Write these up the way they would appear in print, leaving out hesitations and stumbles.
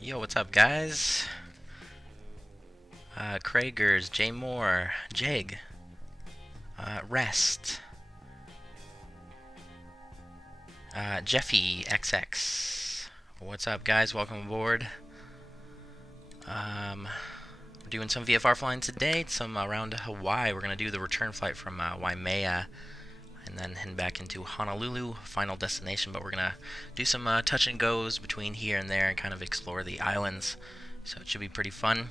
Yo, what's up, guys? Kragers, J Moore, Jeg, Rest, Jeffy XX. What's up, guys? Welcome aboard. We're doing some VFR flying today, some around Hawaii. We're gonna do the return flight from Waimea, and then head back into Honolulu, final destination. But we're gonna do some touch and goes between here and there and kind of explore the islands. So it should be pretty fun.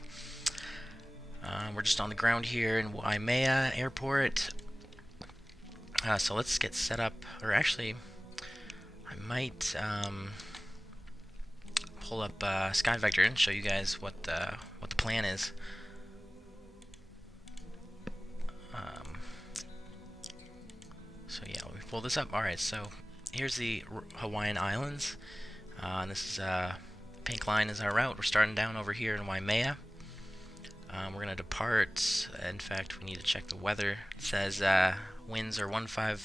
We're just on the ground here in Waimea Airport. So let's get set up, or actually, I might pull up SkyVector and show you guys what the plan is. So yeah, we pull this up. All right, so here's the Hawaiian Islands. This is pink line is our route. We're starting down over here in Waimea. We're gonna depart. In fact, we need to check the weather. It says winds are 15.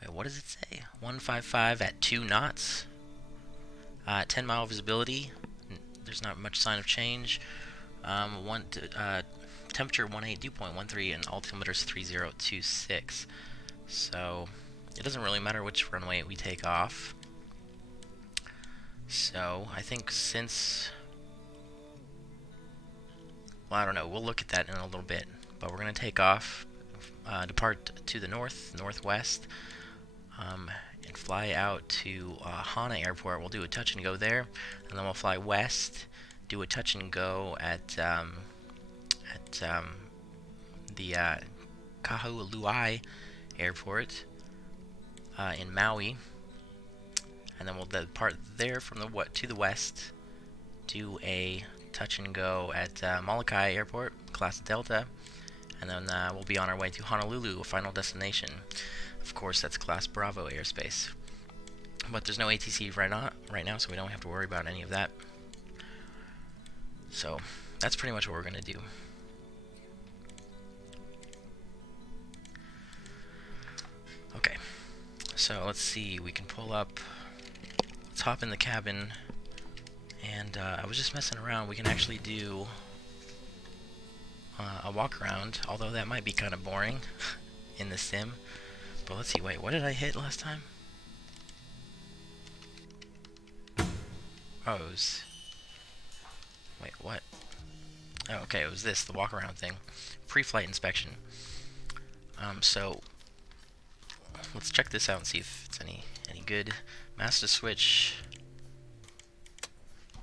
Wait, what does it say? 155 at 2 knots. 10-mile visibility. There's not much sign of change. Temperature 18, dew point 13, and altimeter is 3026. So it doesn't really matter which runway we take off. So I think since, well, I don't know, we'll look at that in a little bit, but we're going to take off, depart to the northwest, and fly out to Hana Airport. We'll do a touch and go there, and then we'll fly west, do a touch and go at the Kahului Airport in Maui, and then we'll depart there from to the west, do a touch and go at Molokai Airport, class Delta, and then we'll be on our way to Honolulu, final destination. Of course, that's class Bravo airspace. But there's no ATC right now, so we don't have to worry about any of that. So that's pretty much what we're gonna do. Okay, so let's see. We can pull up. Let's hop in the cabin. And I was just messing around. We can actually do a walk around, although that might be kind of boring in the sim. But let's see. Wait, what did I hit last time? Oh, it was... Wait, what? Oh, okay, it was this, the walk around thing. Pre-flight inspection. So let's check this out and see if it's any good. Master switch.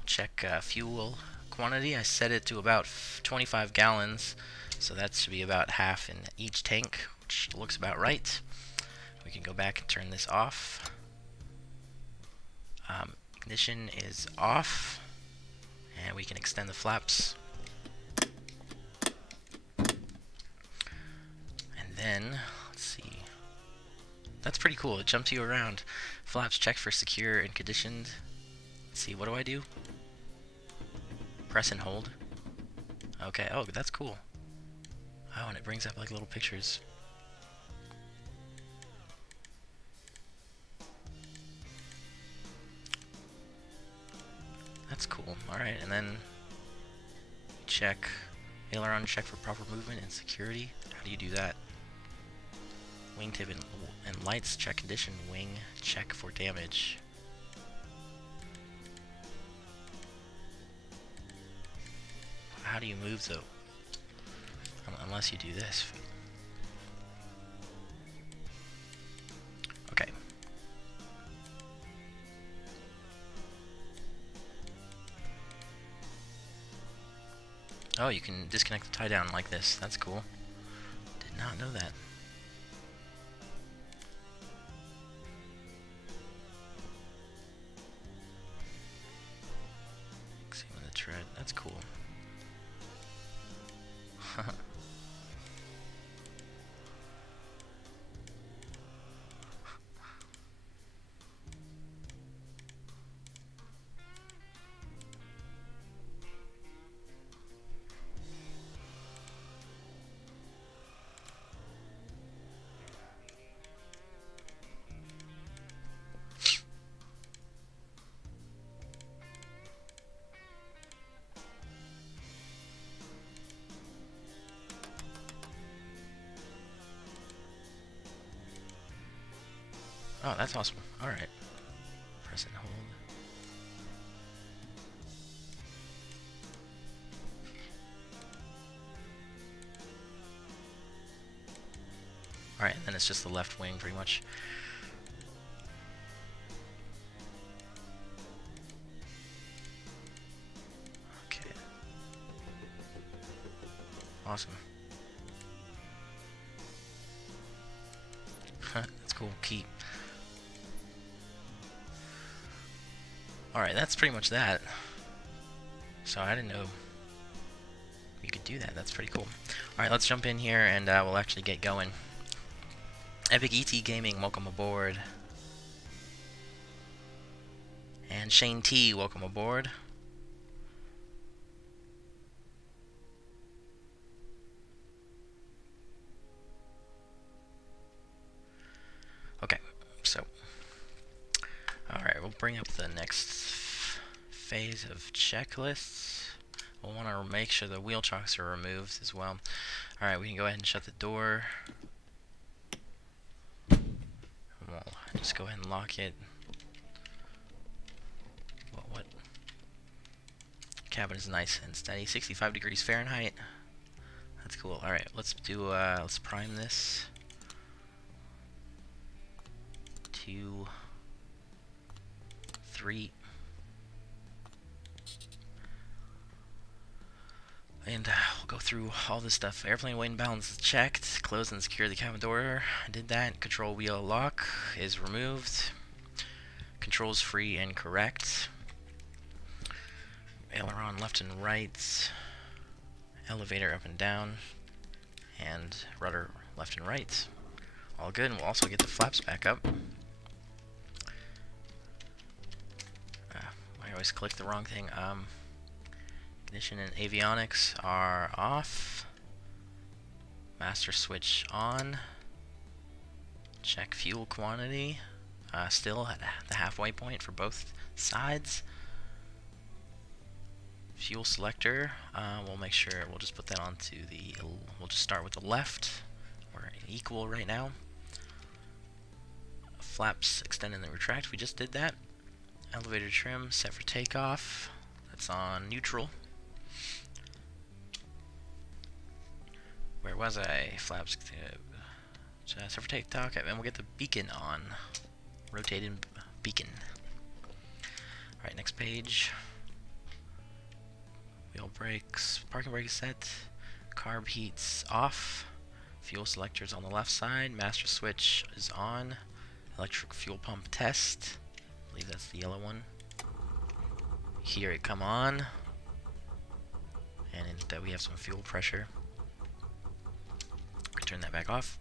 Check fuel quantity. I set it to about 25 gallons, so that should be about half in each tank, which looks about right. We can go back and turn this off. Ignition is off, and we can extend the flaps. And then, let's see. That's pretty cool. It jumps you around. Flaps checked for secure and conditioned. Let's see, what do I do? Press and hold. Okay, oh, that's cool. Oh, and it brings up like little pictures. That's cool. Alright, and then check aileron, check for proper movement and security. How do you do that? Wingtip and lights, check condition. Wing, check for damage. How do you move though? Unless you do this. Okay. Oh, you can disconnect the tie down like this. That's cool. Did not know that. See when the tread. That's cool. Oh, that's awesome. Alright. Press and hold. Alright, and then it's just the left wing, pretty much. Okay. Awesome. That's cool. Keep. Alright, that's pretty much that. So I didn't know you could do that. That's pretty cool. Alright, let's jump in here and we'll actually get going. Epic ET Gaming, welcome aboard. And Shane T, welcome aboard. Okay, so alright, we'll bring up the next phase of checklists. We'll want to make sure the wheel chocks are removed as well. Alright, we can go ahead and shut the door. We'll just go ahead and lock it. What? Cabin is nice and steady. 65 degrees Fahrenheit. That's cool. Alright, let's do, let's prime this. 2, 3. And we'll go through all this stuff. Airplane weight and balance is checked. Close and secure the cabin door. I did that. Control wheel lock is removed. Controls free and correct. Aileron left and right. Elevator up and down. And rudder left and right. All good. And we'll also get the flaps back up. I always click the wrong thing. Ignition and avionics are off. Master switch on. Check fuel quantity. Still at the halfway point for both sides. Fuel selector. We'll make sure we'll just put that onto the. We'll just start with the left. We're equal right now. Flaps extend and then retract. We just did that. Elevator trim set for takeoff. That's on neutral. Where was I? Flaps set for takeoff, and we'll get the beacon on. Rotating beacon. Alright, next page. Wheel brakes, parking brake is set. Carb heat's off. Fuel selector's on the left side. Master switch is on. Electric fuel pump test. I believe that's the yellow one. Hear it come on. And we have some fuel pressure. Turn that back off.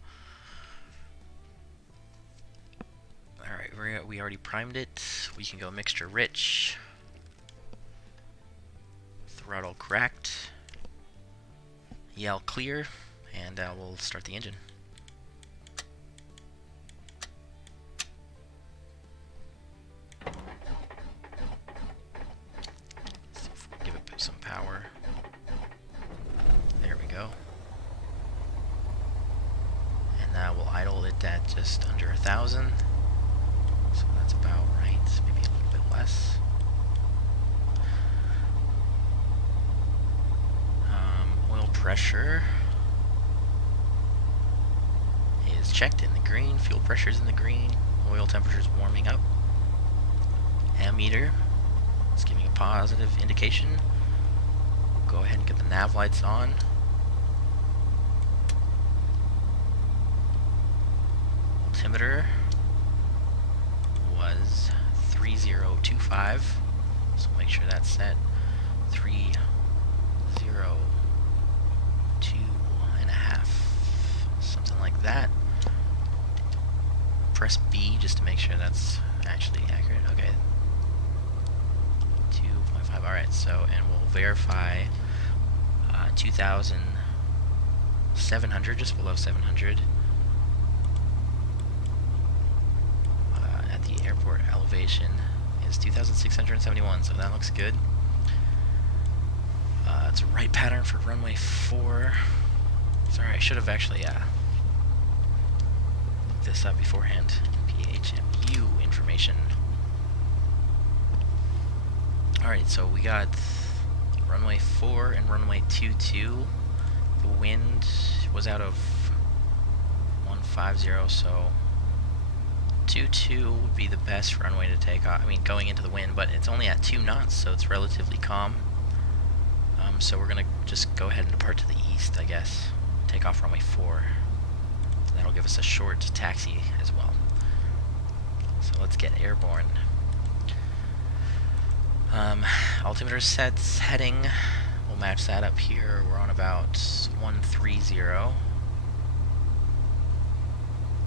Alright, we already primed it. We can go mixture rich. Throttle cracked. Yell clear. And we'll start the engine. Give it some power. There we go. We'll idle it at just under 1,000. So that's about right. Maybe a little bit less. Oil pressure is checked in the green. Fuel pressure is in the green. Oil temperature is warming up. Ammeter is giving a positive indication. Go ahead and get the nav lights on. Altimeter was 3025, so make sure that's set. 302.5, something like that. Press B just to make sure that's actually accurate. Okay, 2.5. All right, so and we'll verify 2,700, just below 700. The airport elevation is 2,671, so that looks good. It's a right pattern for runway 4. Sorry, I should have actually looked this up beforehand. PHMP. view information. Alright, so we got runway 4 and runway 22. The wind was out of 150, so 22 would be the best runway to take off. I mean, going into the wind, but it's only at 2 knots, so it's relatively calm. So we're gonna just go ahead and depart to the east, I guess. Take off runway 4. So that'll give us a short taxi as well. So let's get airborne. Altimeter sets heading. We'll match that up here. We're on about 130.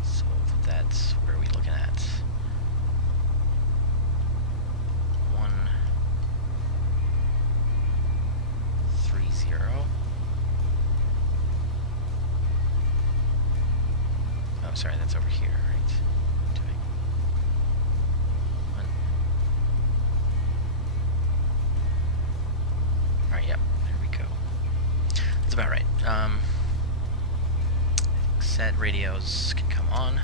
So that's, where are we looking at? 130. Oh, sorry, that's over here, right? Alright, yep, there we go. That's about right. Set radios can come on.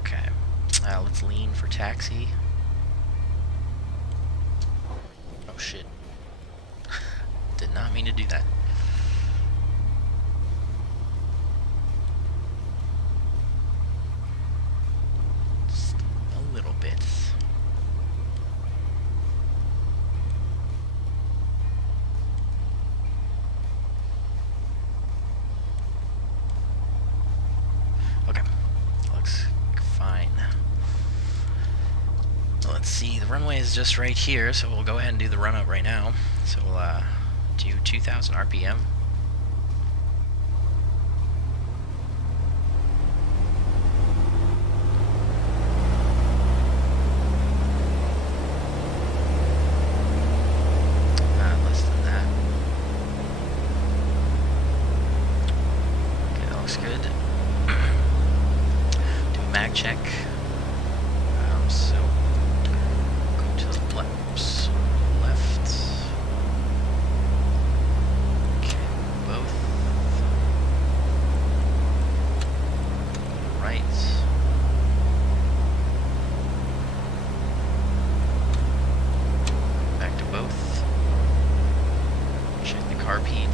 Okay, let's lean for taxi. Oh shit. Did not mean to do that. Just a little bit. Okay, looks fine. Let's see, the runway is just right here, so we'll go ahead and do the run-up right now. So we'll do 2,000 RPM. Less than that. Okay, that looks good. Do a mag check. So go to the left. Okay, both. Right. Back to both. Check the carb heat.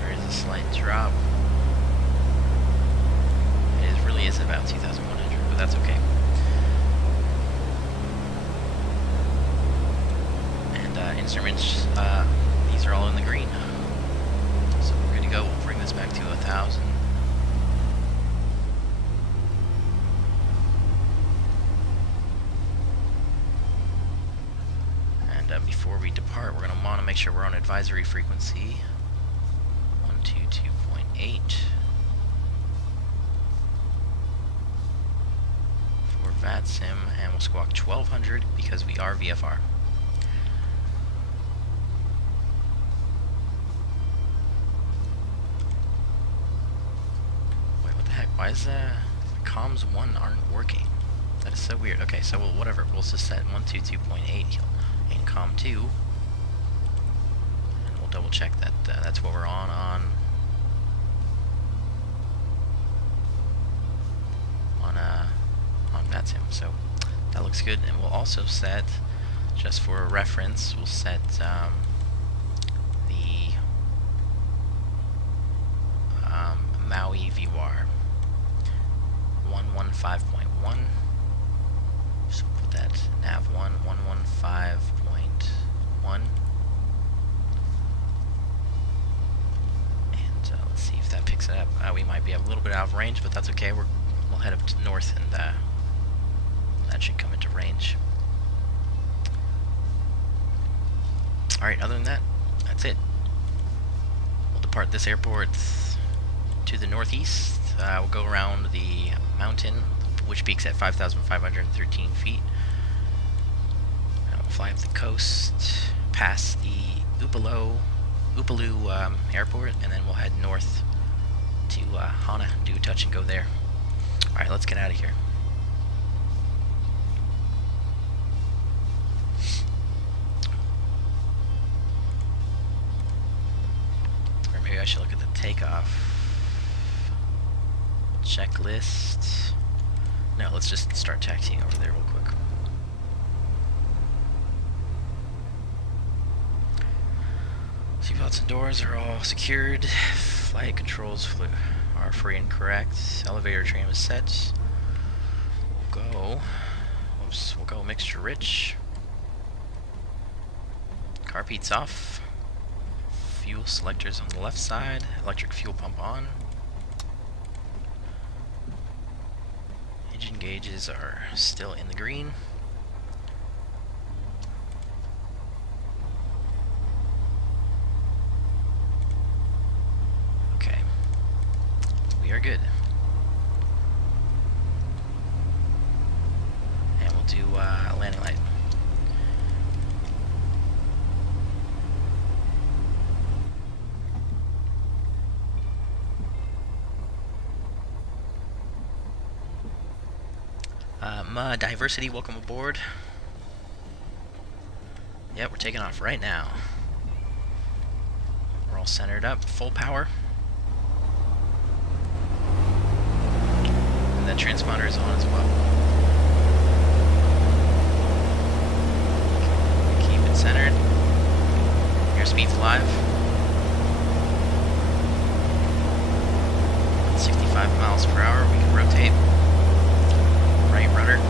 There is a slight drop. It really is about 2,100, but that's okay. Instruments, these are all in the green. So we're good to go. We'll bring this back to 1,000. And before we depart, we're going to want to make sure we're on advisory frequency. 122.8. For VATSIM, and we'll squawk 1,200 because we are VFR. Why is comms 1 aren't working? That is so weird. Okay, so whatever. We'll just set 122.8 in comm 2, and we'll double check that that's what we're on VATSIM. So that looks good, and we'll also set, just for a reference, we'll set the Maui VAR 115.1. So put that nav 115.1. And let's see if that picks it up. We might be a little bit out of range, but that's okay. We'll head up to the north, and that should come into range. Alright, other than that, that's it. We'll depart this airport to the northeast. We'll go around the mountain, which peaks at 5,513 feet. And we'll fly up the coast, past the Upolu airport, and then we'll head north to Hana, do a touch and go there. Alright, let's get out of here. Checklist. No, let's just start taxiing over there real quick. Seatbelts and doors are all secured. Flight controls are free and correct. Elevator tram is set. We'll go mixture rich. Carpeet's off. Fuel selectors on the left side. Electric fuel pump on. Engine gauges are still in the green. Okay. We are good. And we'll do landing light. Diversity, welcome aboard. Yep, we're taking off right now. We're all centered up, full power. And that transponder is on as well. Keep it centered. Airspeed's live. 65 miles per hour, we can rotate. Right rudder.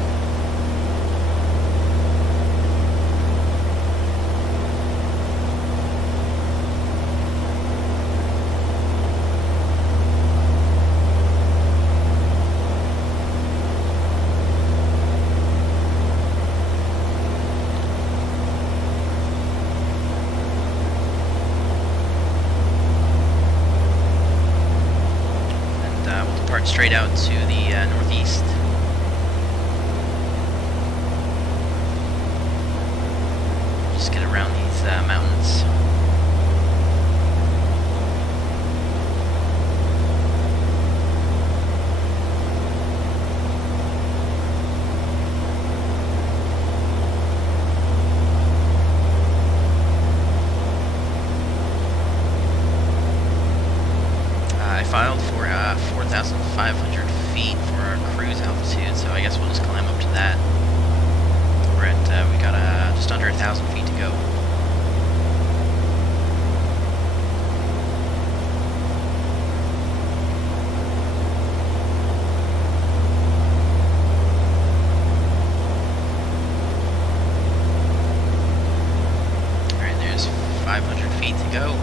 And we'll depart straight out to the northeast. Just get around these mountains. I filed for 4,500 feet for our cruise altitude, so I guess we'll just climb up to that. We're at, we got just under 1,000 feet to go. Alright, there's 500 feet to go.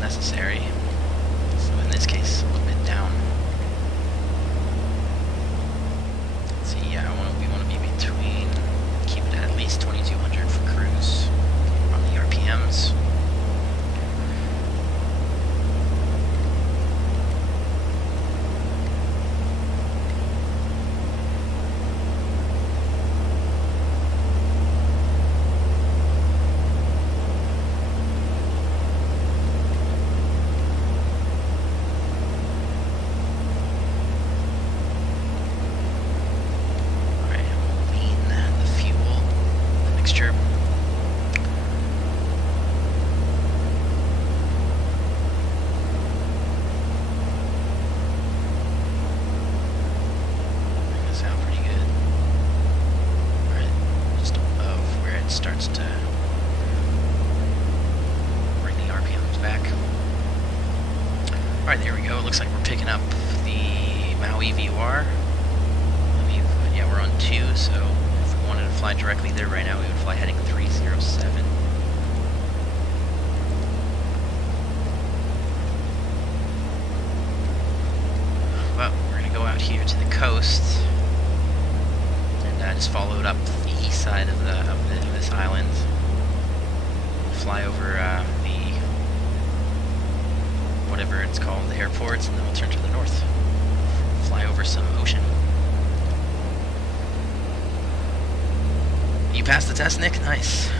Necessary. So in this case, a little bit down. Let's see, yeah, we want to be between, keep it at least 2200 for cruise on the RPMs. Starts to bring the RPMs back. Alright, there we go. It looks like we're picking up the Maui VOR. Yeah, we're on 2, so if we wanted to fly directly there right now, we would fly heading 307. But we're going to go out here to the coast and just follow it up the east side of this island. Fly over the whatever it's called, the airports, and then we'll turn to the north. Fly over some ocean. You passed the test, Nick? Nice.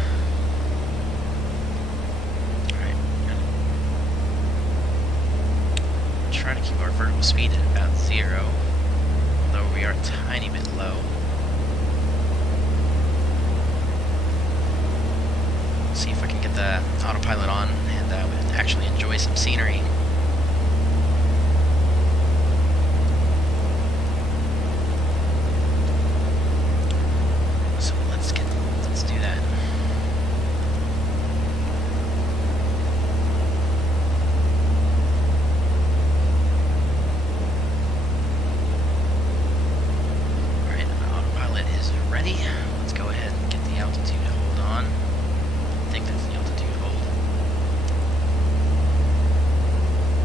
Alright. Trying to keep our vertical speed at about 0, although we are a tiny bit low. See if I can get the autopilot on and actually enjoy some scenery. So let's do that. Alright, autopilot is ready. Let's go ahead and get the altitude to hold on. I think that's the altitude hold.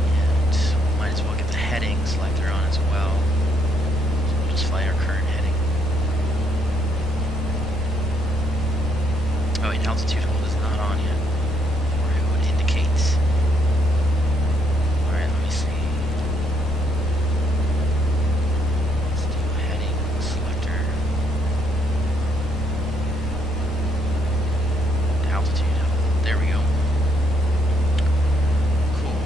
And might as well get the heading selector on as well. So we'll just fly our current heading. Oh, and altitude hold is not on yet. Or it would indicate. Alright, let me see. Let's do heading selector. Altitude. There we go. Cool.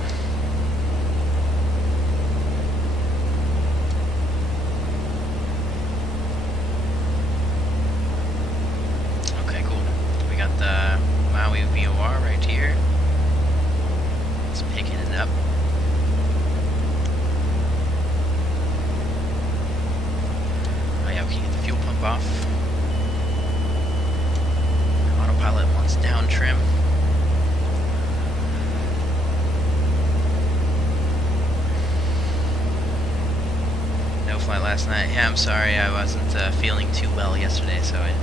Okay, cool. We got the Maui VOR right here. It's picking it up. Oh yeah, we can get the fuel pump off. Autopilot wants down trim. No flight last night. Yeah, I'm sorry, I wasn't feeling too well yesterday, so I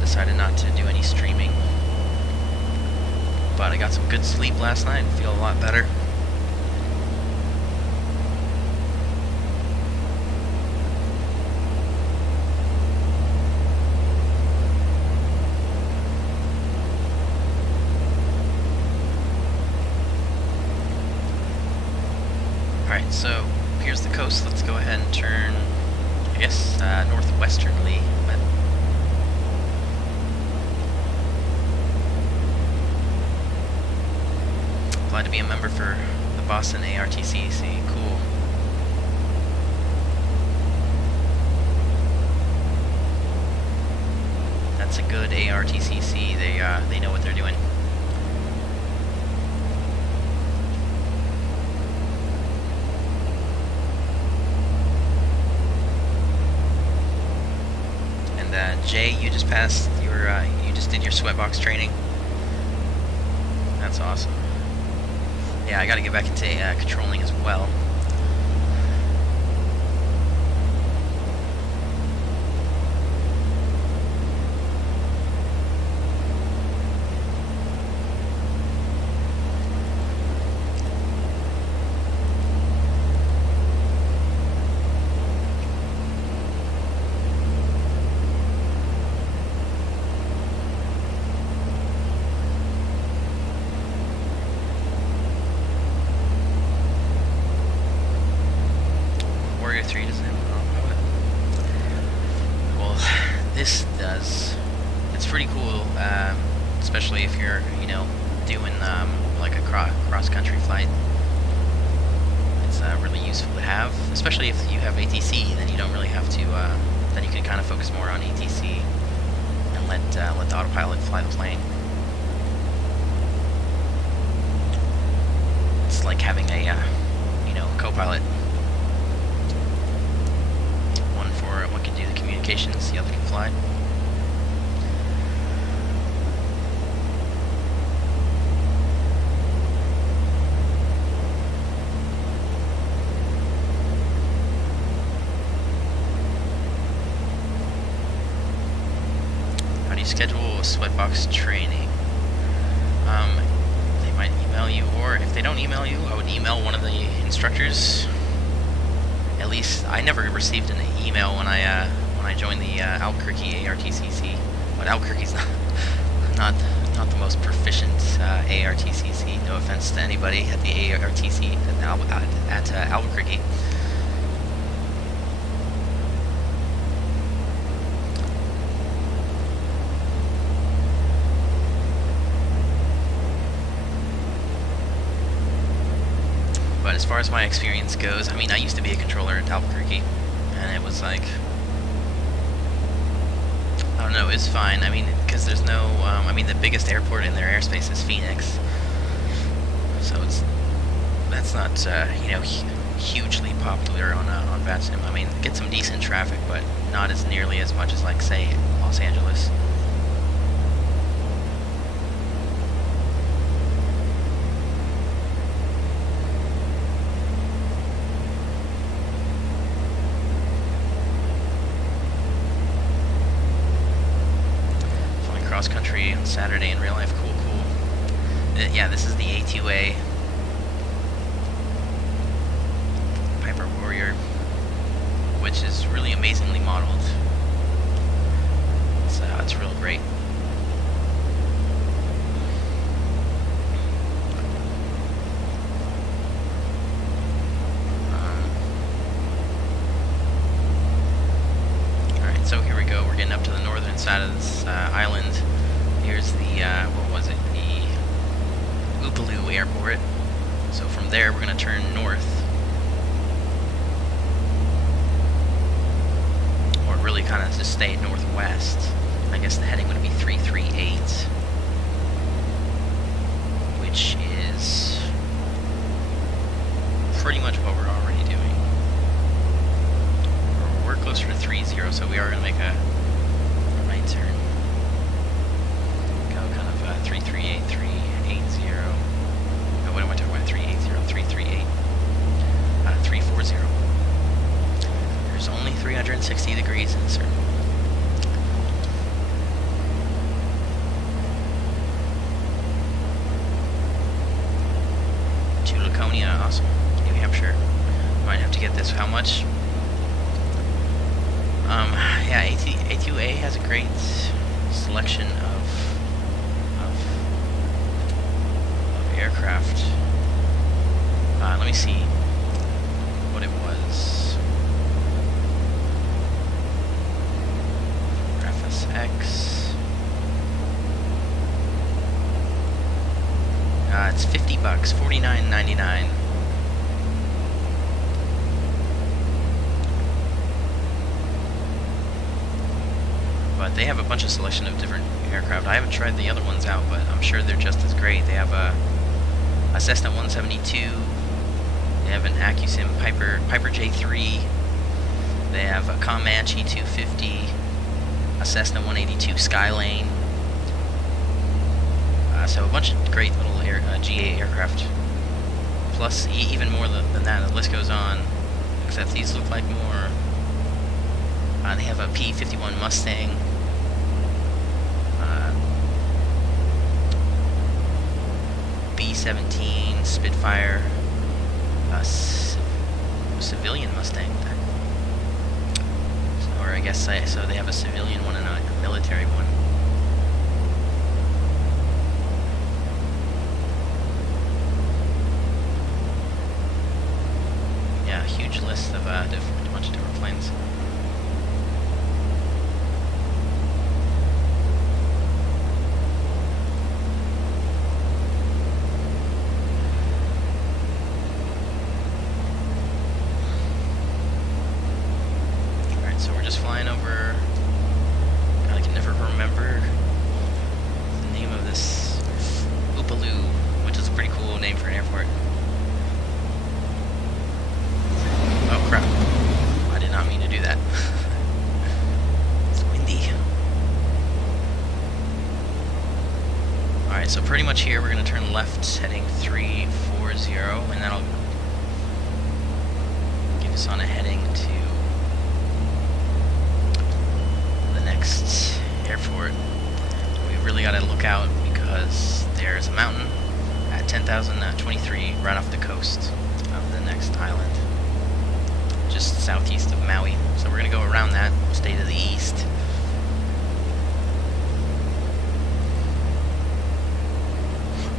decided not to do any streaming. But I got some good sleep last night and feel a lot better. Alright, so here's the coast. Let's go ahead and turn, I guess, northwesternly. But glad to be a member for the Boston ARTCC. Cool. That's a good ARTCC. They know what they're doing. Jay, you just passed your, you just did your sweatbox training. That's awesome. Yeah, I gotta get back into controlling as well. This does. It's pretty cool, especially if you're, you know, doing like a cross-country flight. It's really useful to have, especially if you have ATC. Then you don't really have to. Then you can kind of focus more on ATC and let the autopilot fly the plane. It's like having a, you know, co-pilot. One can do the communications, the other can fly. How do you schedule a sweatbox training? They might email you, or if they don't email you, I would email one of the instructors least I never received an email when I joined the Albuquerque ARTCC. But Albuquerque's not the most proficient ARTCC. No offense to anybody at the ARTC at Albuquerque. But as far as my experience goes, I mean, I used to be a controller at Albuquerque, and it was like, I don't know, it's fine. I mean, because there's no, I mean, the biggest airport in their airspace is Phoenix, so that's not, you know, hugely popular on VATSIM. I mean, get some decent traffic, but not as nearly as much as, like, say, Los Angeles. Cross country on Saturday in real life. Cool. Yeah, this is the A2A Piper Warrior, which is really amazingly modeled. It's real great. Alright, so here we go. We're getting up to the northern side of this island. Here's the, what was it, the Upolu Airport. So from there, we're going to turn north. Or really kind of just stay northwest. I guess the heading would be 338. Which is pretty much what we're already doing. We're closer to 30, so we are going to make a right turn. 338, 380. No, what am I talking about? 380, 338, 340. There's only 360 degrees in the circle. To Laconia, awesome. New Hampshire. Might have to get this. How much? Yeah, A2A has a great selection of aircraft. Let me see what it was. FSX. It's $50, $49.99. But they have a bunch of selection of different aircraft. I haven't tried the other ones out, but I'm sure they're just as great. They have a Cessna 172, they have an AccuSim Piper J3, they have a Comanche 250, a Cessna 182 Skylane, so a bunch of great little GA aircraft, plus even more than that. The list goes on, except these look like more. They have a P-51 Mustang, B-17 Spitfire, civilian Mustang, or I guess so they have a civilian one and a military one. Yeah, huge list of a bunch of different planes. So we're just flying over, I can never remember the name of this, Upolu, which is a pretty cool name for an airport. Oh crap, I did not mean to do that. It's windy. Alright, so pretty much here we're going to turn left heading 340, and that'll give us on a heading to next airport. We really got to look out because there's a mountain at 10,023 right off the coast of the next island. just southeast of Maui. So we're going to go around that. We'll stay to the east.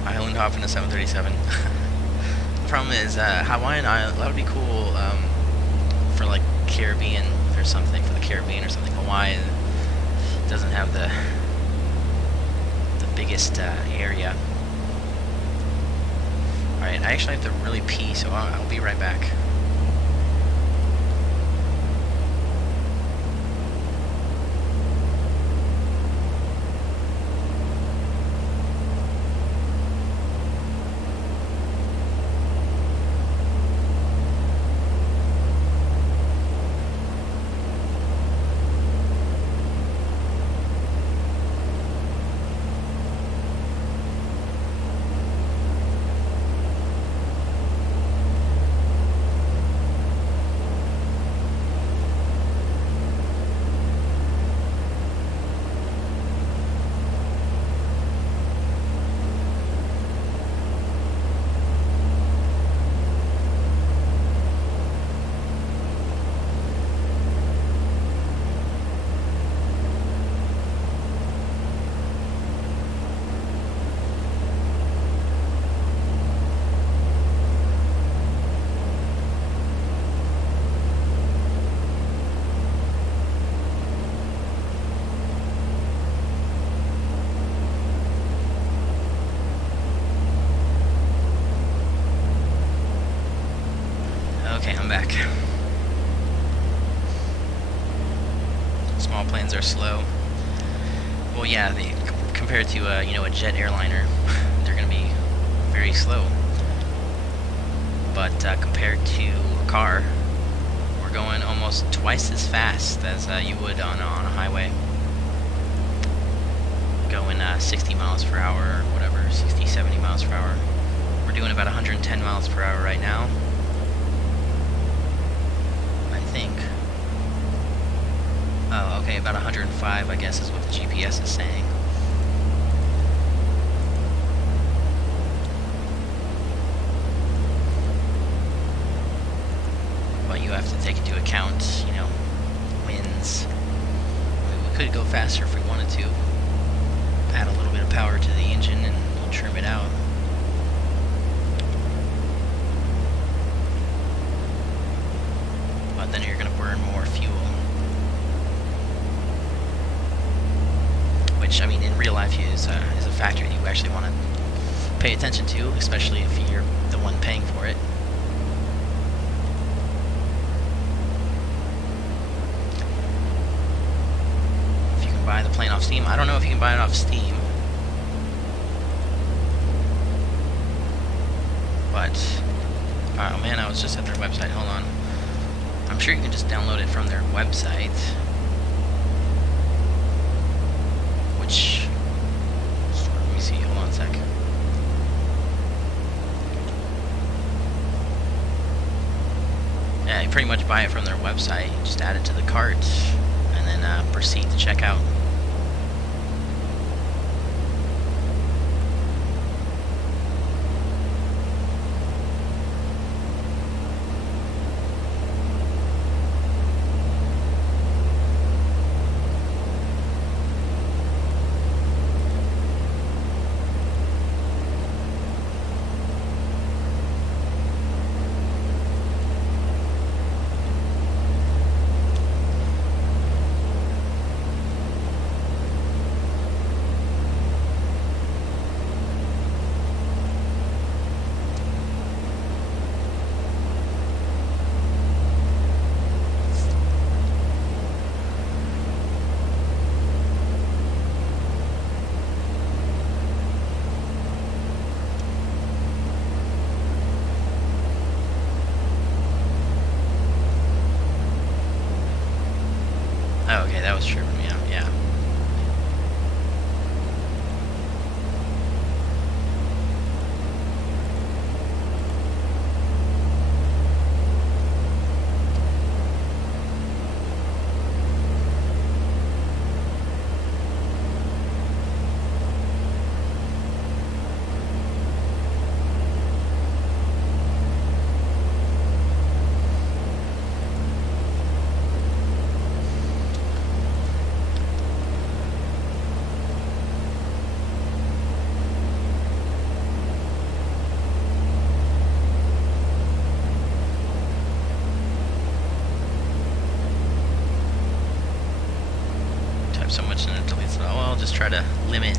Island hop in a 737. The problem is, Hawaiian Island, that would be cool for like Caribbean or something, for the Caribbean or something. Hawaii doesn't have the biggest area. Alright, I actually have to really pee, so I'll be right back. Okay, I'm back. Small planes are slow. Well, yeah, compared to you know, a jet airliner, they're going to be very slow. But compared to a car, we're going almost twice as fast as you would on a highway. Going 60 miles per hour or whatever, 60, 70 miles per hour. We're doing about 110 miles per hour right now. I think. Oh, okay, about 105, I guess, is what the GPS is saying. But you have to take into account, you know, winds. I mean, we could go faster if we wanted to. Add a little bit of power to the engine and trim it out. But then you're going to burn more fuel. Which, I mean, in real life is a factor that you actually want to pay attention to, especially if you're the one paying for it. If you can buy the plane off Steam. I don't know if you can buy it off Steam. But, oh man, I was just at their website. Hold on. I'm sure you can just download it from their website. Which, let me see, hold on a sec. Yeah, you pretty much buy it from their website. You just add it to the cart, and then proceed to check out. Oh, okay, that was true for me, yeah. so much and it deletes it all. Well, I'll just try to limit.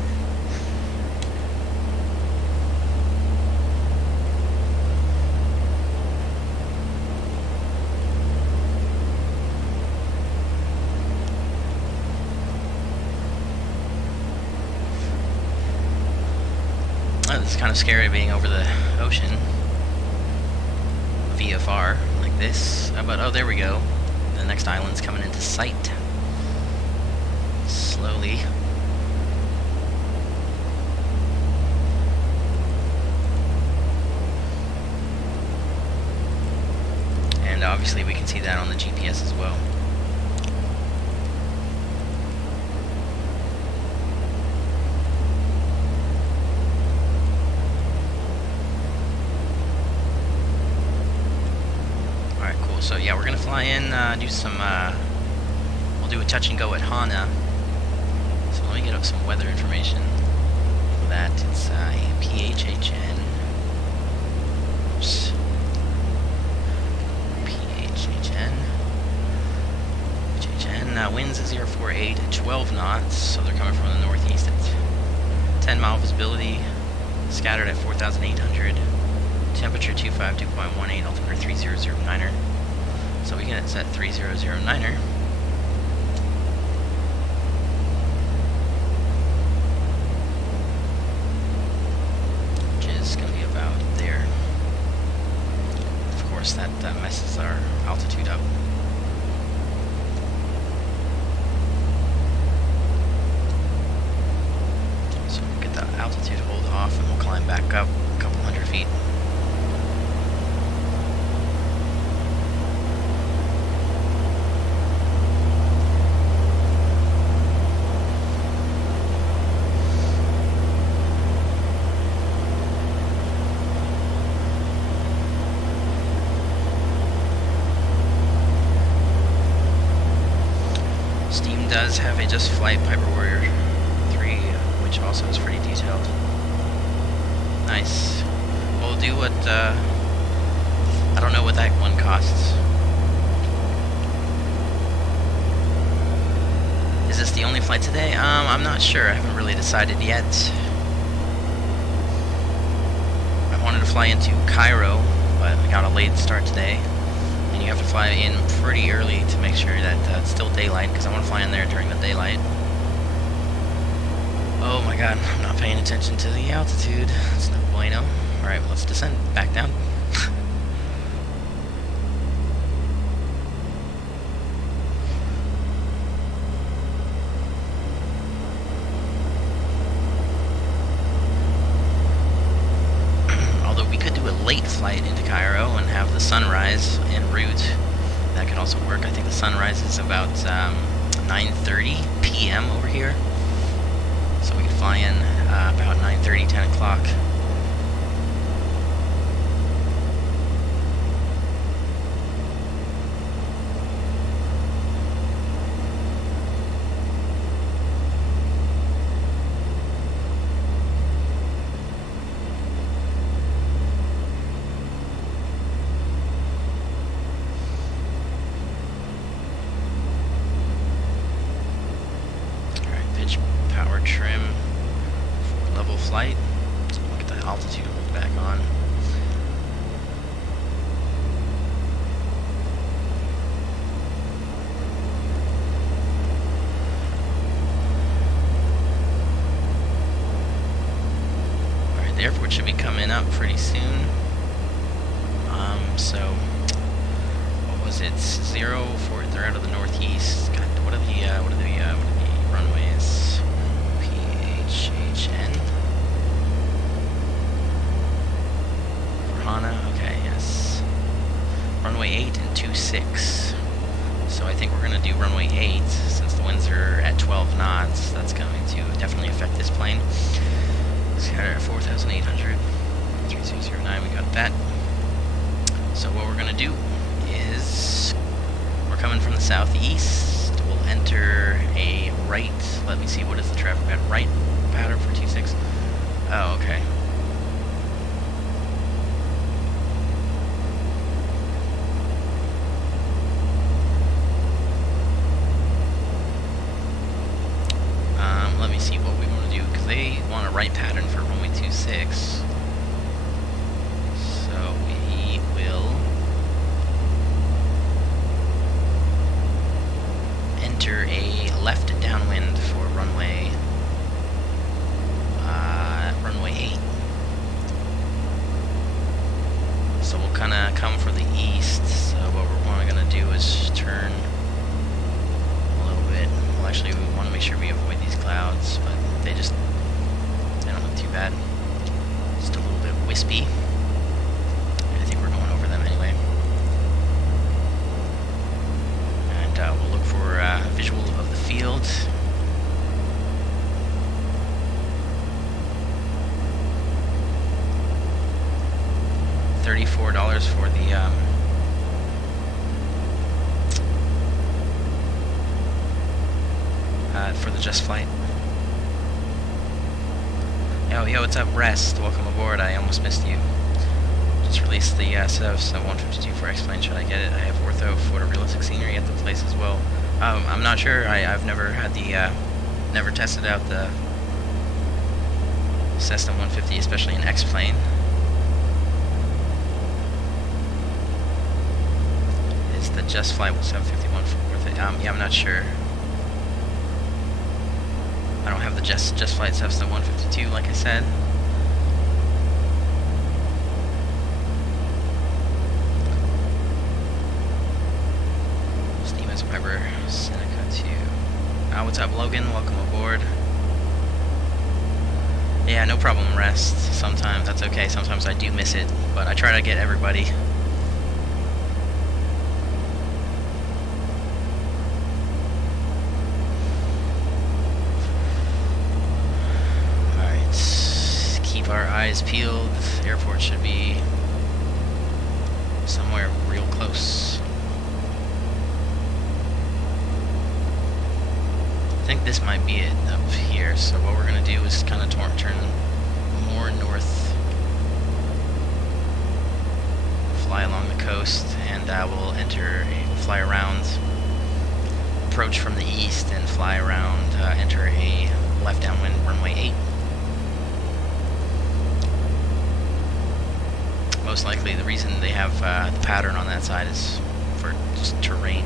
It's kind of scary being over the ocean. VFR like this. But oh, there we go. The next island's coming into sight. Slowly. And obviously we can see that on the GPS as well. So yeah, we're gonna fly in, do some, we'll do a touch and go at Hana. So let me get up some weather information for that. It's PHHN. Oops. PHHN. Winds at 048 at 12 knots, so they're coming from the northeast at 10 mile visibility, scattered at 4,800. Temperature 252.18, altimeter 3009er. So we can set 3009er. Which is going to be about there. Of course, that messes our altitude up. So we'll get that altitude hold off and we'll climb back up a couple hundred feet. Does have a Just Flight Piper Warrior 3, which also is pretty detailed. Nice. We'll do what, I don't know what that one costs. Is this the only flight today? I'm not sure. I haven't really decided yet. I wanted to fly into Cairo, but I got a late start today. You have to fly in pretty early to make sure that it's still daylight, because I want to fly in there during the daylight. Oh my god, I'm not paying attention to the altitude. It's no bueno. Alright, well, let's descend back down. Although we could do a late flight into Cairo and have the sunrise en route. That could also work. I think the sunrise is about 9:30 p.m. over here. So we could fly in about 9:30, 10 o'clock. Power trim for level flight. So we'll get the altitude hold back on. Alright, the airport should be coming up pretty soon. So what was it? 0 for they're out of the northeast. God, what are the runways? PHHN for Hana. Okay, yes. Runway 8 and 26. So I think we're gonna do runway 8 since the winds are at 12 knots. That's going to definitely affect this plane. Scatter at 4,800. 3009. We got that. So what we're gonna do is we're coming from the southeast. We'll enter a right. Let me see, what is the traffic pattern? Right pattern for 26. Oh, okay. right pattern for runway 26. So we will enter a left downwind for runway 8. So we'll kind of come for the east. So what we're going to do is turn a little bit. Well, actually, we want to make sure we avoid these clouds, but they don't look too bad. Just a little bit wispy. I think we're going over them anyway. And we'll look for a visual of the field. $34 for the just flight. Yo, what's up, Rest? Welcome aboard. I almost missed you. Just released the Cevs 152 for X-Plane. Should I get it? I have ortho photorealistic scenery at the place as well. I'm not sure. I've never had the never tested out the Cessna 150, especially in X-Plane. Is the Just Flight 751 worth it? Yeah, I'm not sure. I don't have the Just Flight Cessna 152, like I said. Stevens Piper, Seneca 2. What's up, Logan? Welcome aboard. Yeah, no problem, Rest. Sometimes, that's okay. Sometimes I do miss it, but I try to get everybody. Our eyes peeled. The airport should be somewhere real close. I think this might be it up here. So what we're gonna do is kind of turn more north, fly along the coast, and we'll fly around, approach from the east, and fly around, enter a left downwind runway 8. Most likely the reason they have the pattern on that side is for just terrain.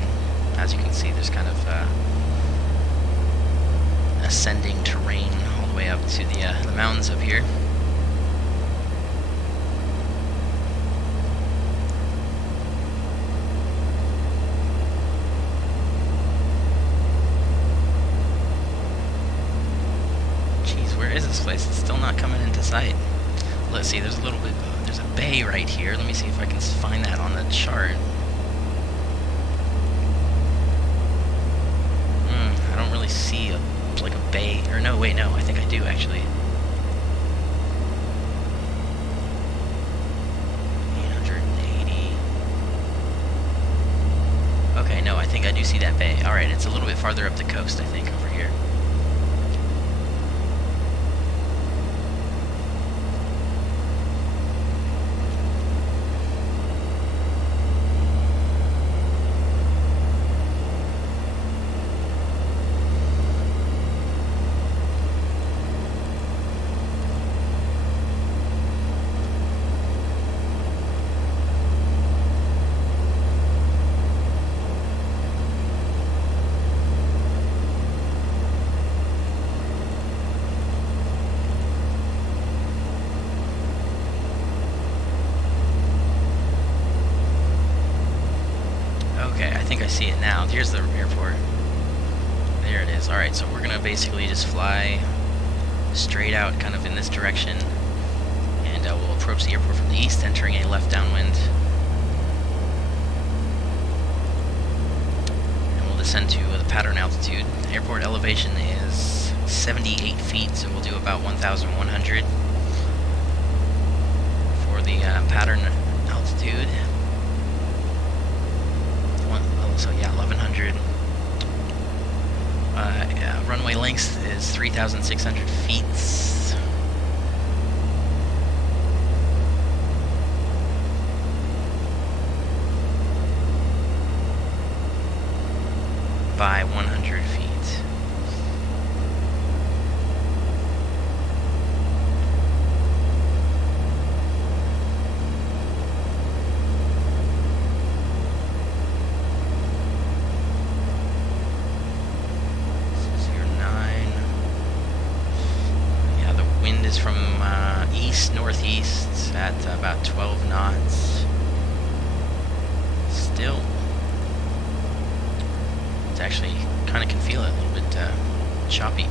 As you can see, there's kind of ascending terrain all the way up to the mountains up here. Jeez, where is this place? It's still not coming into sight. Let's see, there's a bay right here. Let me see if I can find that on the chart. I don't really see like a bay, or no, wait, no, I think I do actually. 880. Okay, no, I think I do see that bay. Alright, it's a little bit farther up the coast, I think, over here. Okay, I think I see it now. Here's the airport. There it is. Alright, so we're gonna basically just fly straight out kind of in this direction, and we'll approach the airport from the east, entering a left downwind. And we'll descend to the pattern altitude. Airport elevation is 78 feet, so we'll do about 1,100 for the pattern altitude. So yeah, 1,100. Runway length is 3,600 feet. By 100 feet. at about 12 knots. Still, it's actually kind of can feel it a little bit choppy.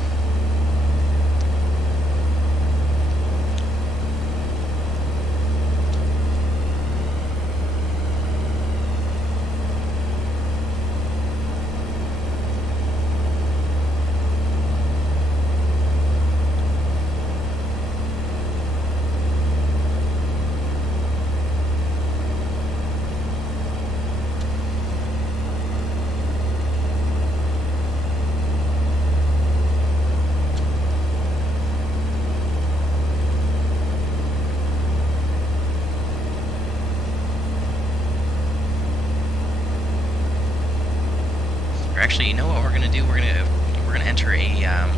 Actually, you know what we're gonna do? We're gonna enter a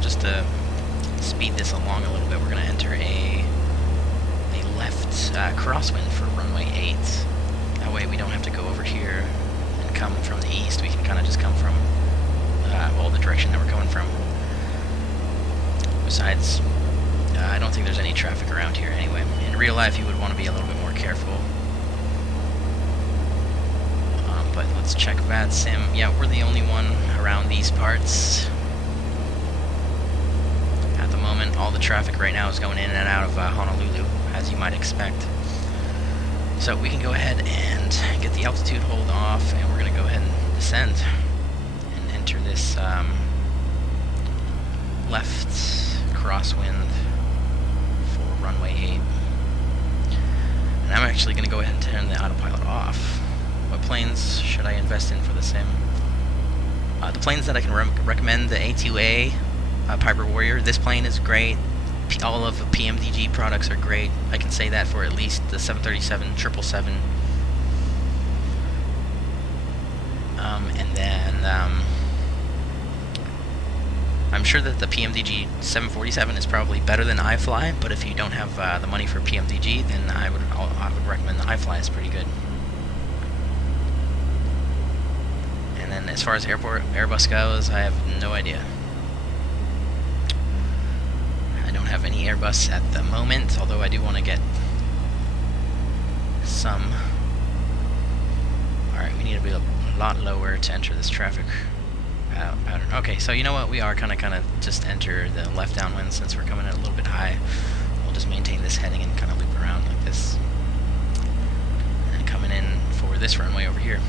just to speed this along a little bit. We're gonna enter a left crosswind for runway 8. That way, we don't have to go over here and come from the east. We can kind of just come from well, the direction that we're coming from. Besides, I don't think there's any traffic around here anyway. In real life, you would want to be a little bit more careful. But let's check VATSIM. Yeah, we're the only one around these parts. At the moment, all the traffic right now is going in and out of Honolulu, as you might expect. So we can go ahead and get the altitude hold off, and we're going to go ahead and descend and enter this left crosswind for runway 8. And I'm actually going to go ahead and turn the autopilot off. What planes should I invest in for the sim? The planes that I can recommend, the A2A Piper Warrior. This plane is great. All of the PMDG products are great. I can say that for at least the 737, 777. And then I'm sure that the PMDG 747 is probably better than iFly, but if you don't have the money for PMDG, then I would recommend the iFly. It's pretty good. And then as far as Airbus goes, I have no idea. I don't have any Airbus at the moment, although I do want to get some. Alright, we need to be a lot lower to enter this traffic pattern. Okay, so you know what? We are kind of just enter the left downwind since we're coming in a little bit high. We'll just maintain this heading and kind of loop around like this. And coming in for this runway over here.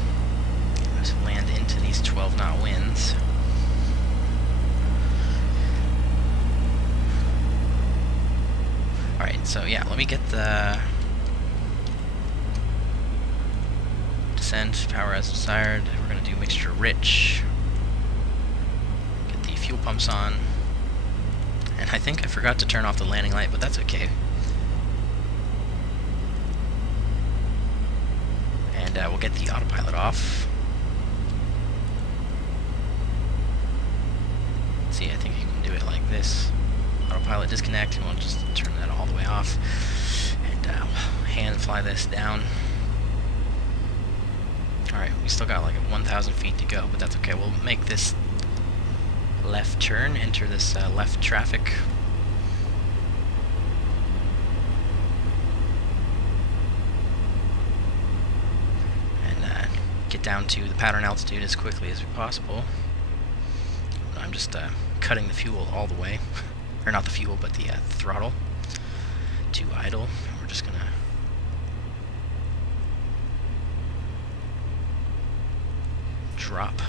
To land into these 12-knot winds. Alright, so yeah, let me get the descent, power as desired. We're going to do mixture rich. Get the fuel pumps on. And I think I forgot to turn off the landing light, but that's okay. And we'll get the autopilot off. See, I think you can do it like this. Autopilot disconnect, and we'll just turn that all the way off. And hand fly this down. Alright, we still got like 1,000 feet to go, but that's okay. We'll make this left turn, enter this left traffic. And get down to the pattern altitude as quickly as possible. I'm just cutting the fuel all the way, or not the fuel, but the throttle to idle. And we're just gonna drop.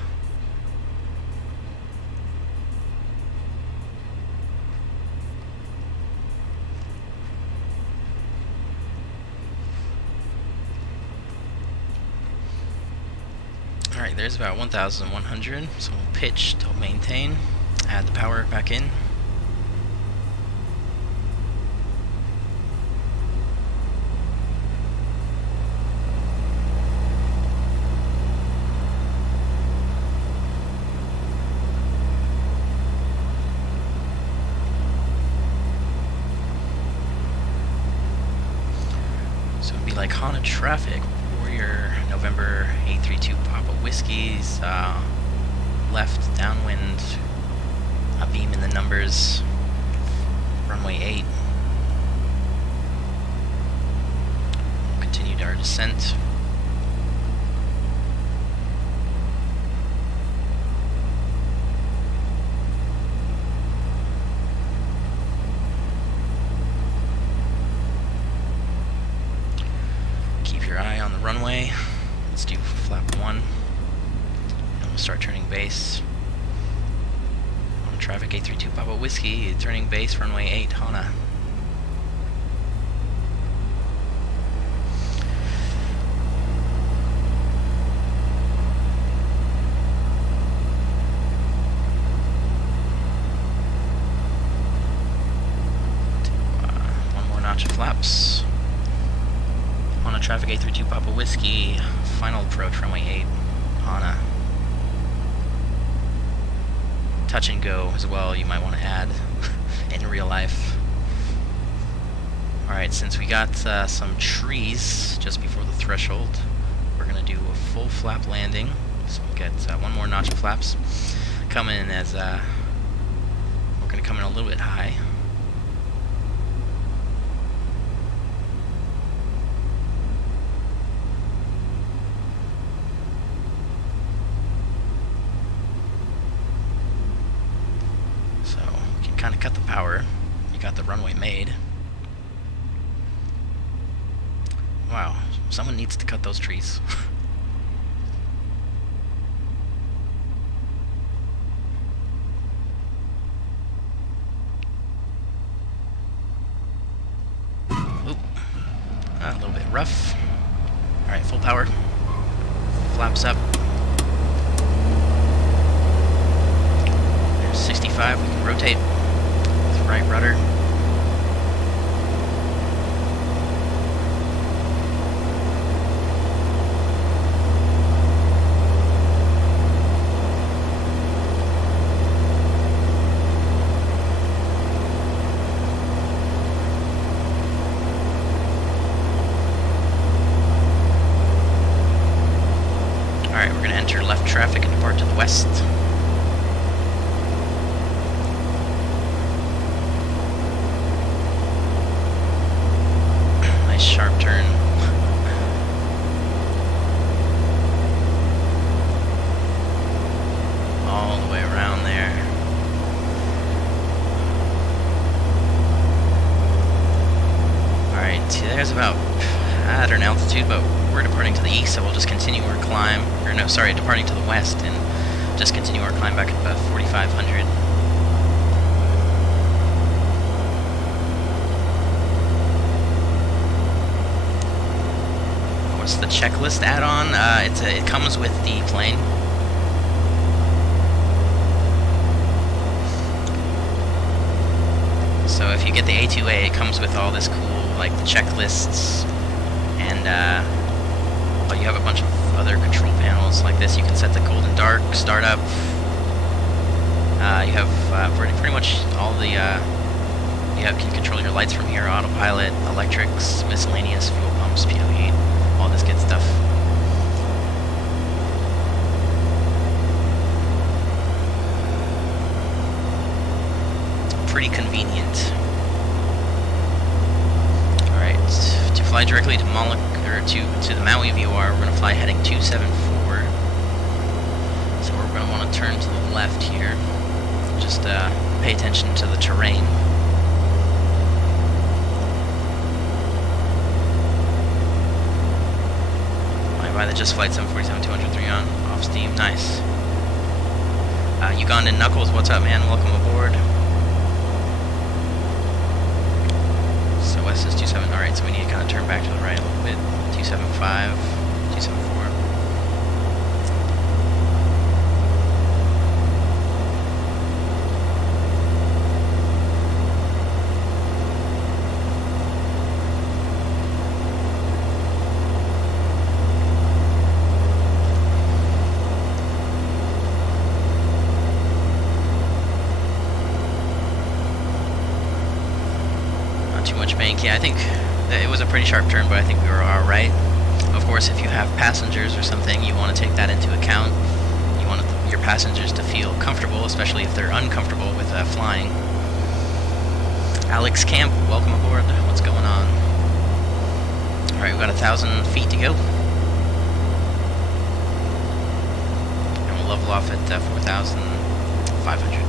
Alright, there's about 1,100, so we'll pitch to maintain, add the power back in. So it'd be like Honda traffic. Warrior, November 832 Papa Whiskies, left downwind, a beam in the numbers, runway 8. continued our descent. Keep your eye on the runway. Let's do flap 1. And we'll start turning base. On traffic 832 Papa Whiskey, turning base runway 8 Hana. Flaps. On a traffic 832 Papa Whiskey, final approach runway 8, Hana. Touch and go as well, you might want to add in real life. Alright, since we got some trees just before the threshold, we're going to do a full flap landing. So we'll get one more notch of flaps. Coming in as, we're going to come in a little bit high. Kind of cut the power. You got the runway made. Wow, someone needs to cut those trees. Oop. A little bit rough. Alright, full power. Flaps up. There's 65, we can rotate. Right rudder. Alright, we're going to enter left traffic and depart to the west. Sharp turn. All the way around there. Alright, there's about at an altitude, but we're departing to the east, so we'll just continue our climb. Or no, sorry, departing to the west and just continue our climb back at about 4,500. The checklist add-on, it comes with the plane. So if you get the A2A, it comes with all this cool, like the checklists, and you have a bunch of other control panels like this. You can set the cold and dark, startup. You have pretty much all the. You can control your lights from here: autopilot, electrics, miscellaneous, fuel pumps, PA28. All this good stuff. Pretty convenient. Alright, to fly directly to Moloch, or to the Maui VOR, we're going to fly heading 274. So we're going to want to turn to the left here. Just pay attention to the terrain. By the just flight 747-203 on, off steam, nice. Ugandan Knuckles, what's up, man? Welcome aboard. So west is 27, alright, so we need to kind of turn back to the right a little bit. 275, 274. Yeah, I think it was a pretty sharp turn, but I think we were alright. Of course, if you have passengers or something, you want to take that into account. You want your passengers to feel comfortable, especially if they're uncomfortable with flying. Alex Camp, welcome aboard. What's going on? Alright, we've got 1,000 feet to go. And we'll level off at 4,500.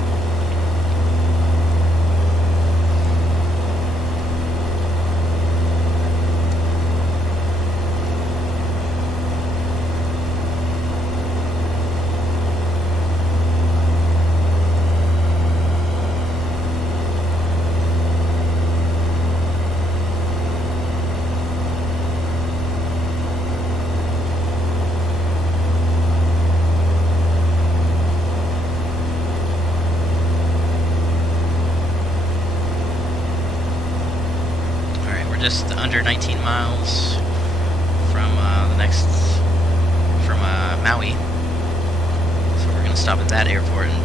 Just under 19 miles from Maui, so we're gonna stop at that airport and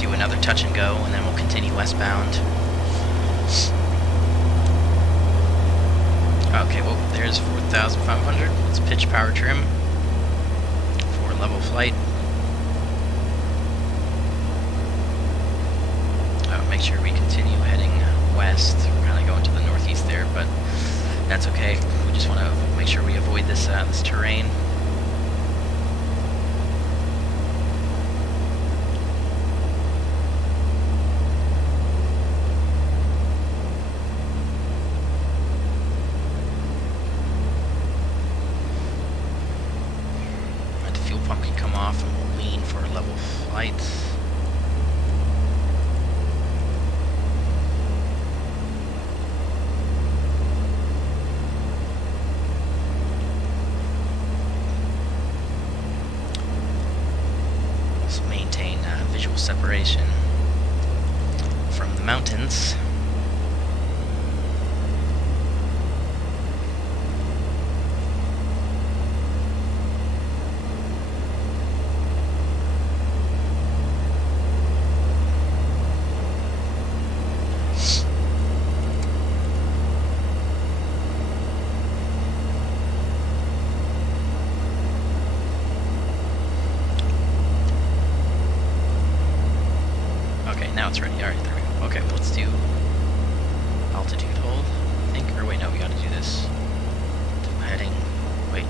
do another touch and go, and then we'll continue westbound. Okay, well there's 4,500. Let's pitch power trim for level flight. Make sure we continue heading west. We're kind of going to the northeast there, but that's okay. We just want to make sure we avoid this this terrain. Right, the fuel pump can come off, and we'll lean for level flight. Maintain visual separation from the mountains. Now it's ready. Alright, there we go. Okay, well, let's do altitude hold, I think. Or wait, no, we gotta do this. Heading. Wait.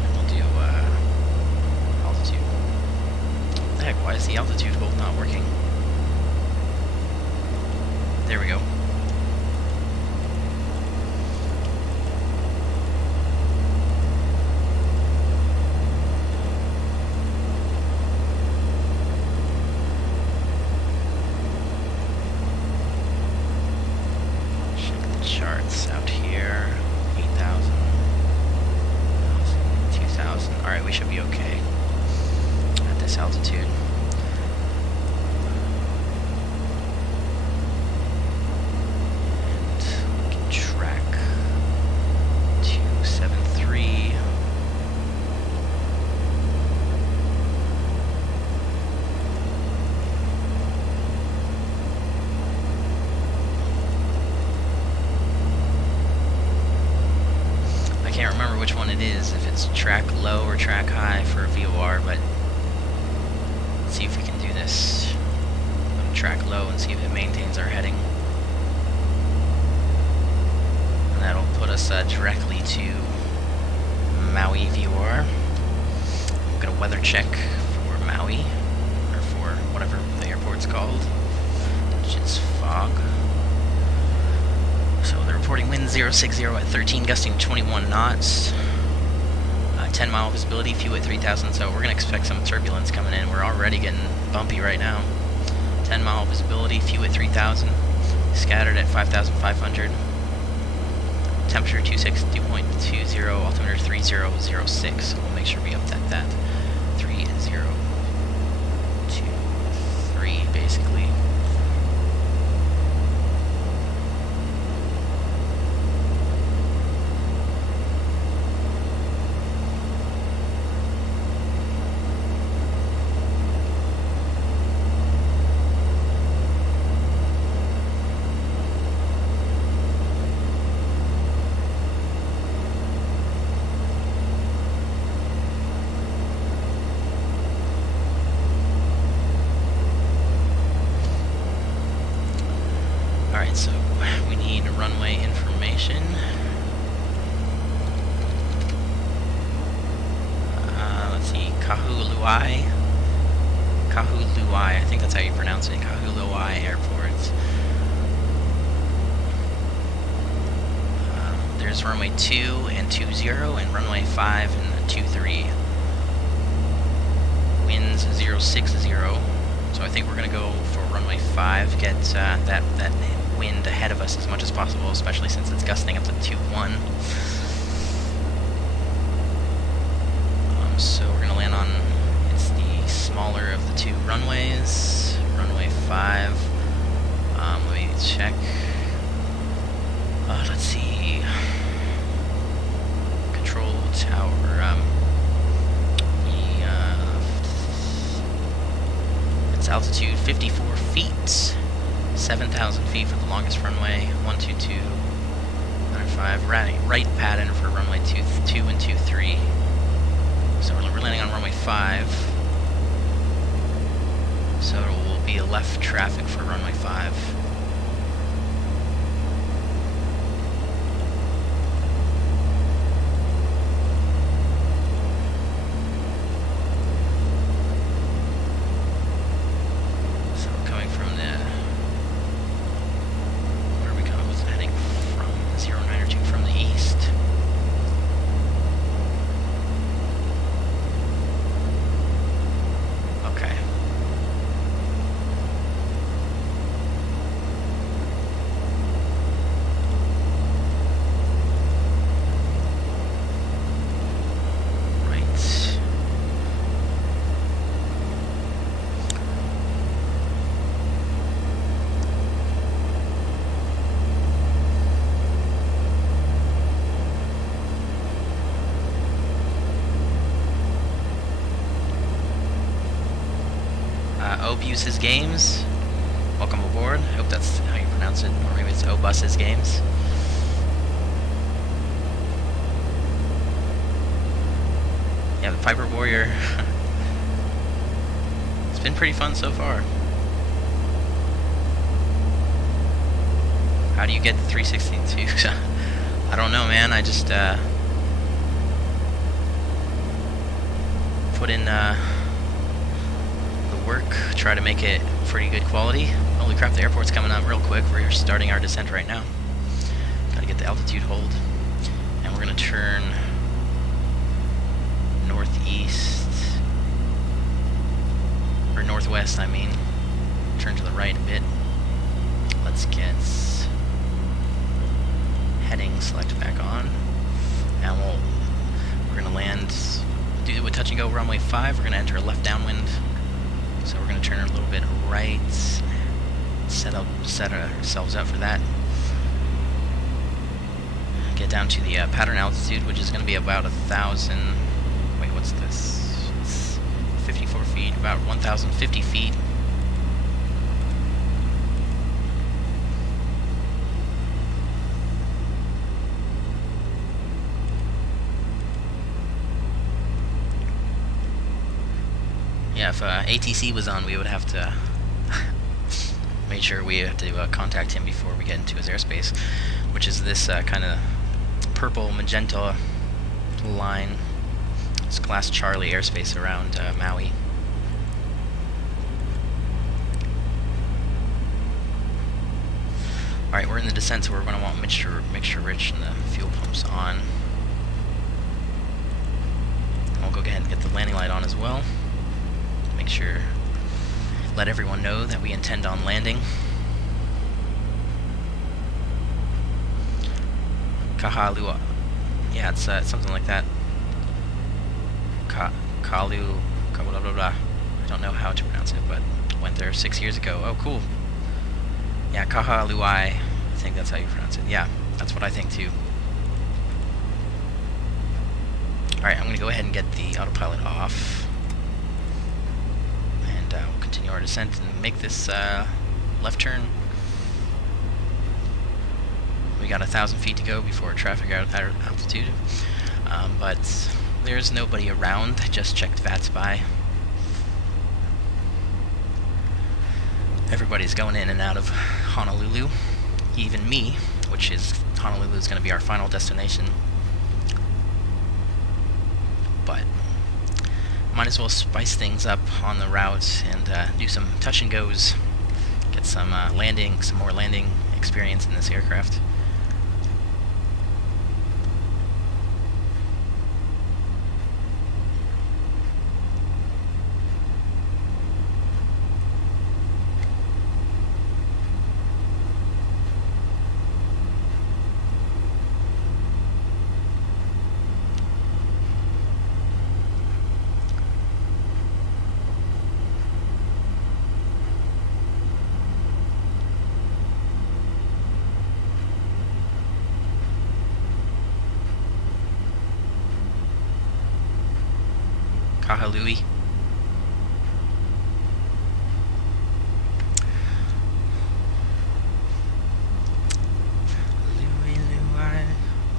And we'll do altitude. What the heck? Why is the altitude hold not working? There we go. Charts out here, 8,000, 2,000. Alright, we should be okay at this altitude. And we can track 273. I can't remember which one it is, if it's track low or track high for VOR, but let's see if we can do this. Go to track low and see if it maintains our heading. And that'll put us directly to Maui VOR. We'll get a weather check for Maui, or for whatever the airport's called, which is fog. So they're reporting wind 060 at 13, gusting 21 knots. 10 mile visibility, fuel at 3,000, so we're going to expect some turbulence coming in. We're already getting bumpy right now. 10 mile visibility, fuel at 3,000, scattered at 5,500. Temperature 260.20, altimeter 3006, so we'll make sure we update that. 3023, basically. destination. Let's see, Kahului, I think that's how you pronounce it, Kahului Airport. There's runway 2 and 20 and runway 5 and 23. Winds 060, so I think we're going to go for runway 5, get that wind ahead of us as much as possible, especially since it's gusting up to 21. So we're going to land on, it's the smaller of the two runways, runway 5. Let me check. Let's see. Control tower. It's altitude 54 feet, 7,000 feet for the longest runway. 122, 95. Right pattern for runway 2 and 23. So we're landing on runway 5. So it will be a left traffic for runway 5. So we're coming from the... Where are we coming? What's heading from? 0902 from the east. Obus's Games, welcome aboard. I hope that's how you pronounce it, or maybe it's Obus's Games. Yeah, the Piper Warrior. It's been pretty fun so far. How do you get the 362? I don't know, man. I just put in work, try to make it pretty good quality. Holy crap, the airport's coming up real quick. We're starting our descent right now. Gotta get the altitude hold. And we're gonna turn northeast, or northwest, I mean. Turn to the right a bit. Let's get heading select back on. And we're gonna land, do with touch and go runway 5. We're gonna enter a left downwind. So we're going to turn a little bit right, set ourselves up for that. Get down to the pattern altitude, which is going to be about 1,000. Wait, what's this? It's 54 feet, about 1,050 feet. Yeah, if ATC was on, we would have to make sure we have to contact him before we get into his airspace, which is this kind of purple magenta line. It's Class Charlie airspace around Maui. Alright, we're in the descent, so we're going to want mixture rich and the fuel pumps on. And we'll go ahead and get the landing light on as well. Make sure, let everyone know that we intend on landing. Kahalua. Yeah, it's something like that. Kalu, blah blah blah. I don't know how to pronounce it, but went there 6 years ago. Oh, cool. Yeah, Kahalui. I think that's how you pronounce it. Yeah, that's what I think too. Alright, I'm going to go ahead and get the autopilot off. And we'll continue our descent and make this left turn. We got 1,000 feet to go before traffic out at altitude. But there's nobody around. I just checked VATSIM. Everybody's going in and out of Honolulu. Even me. which is Honolulu is going to be our final destination. But might as well spice things up on the route and do some touch and goes, get some more landing experience in this aircraft. Kahalui.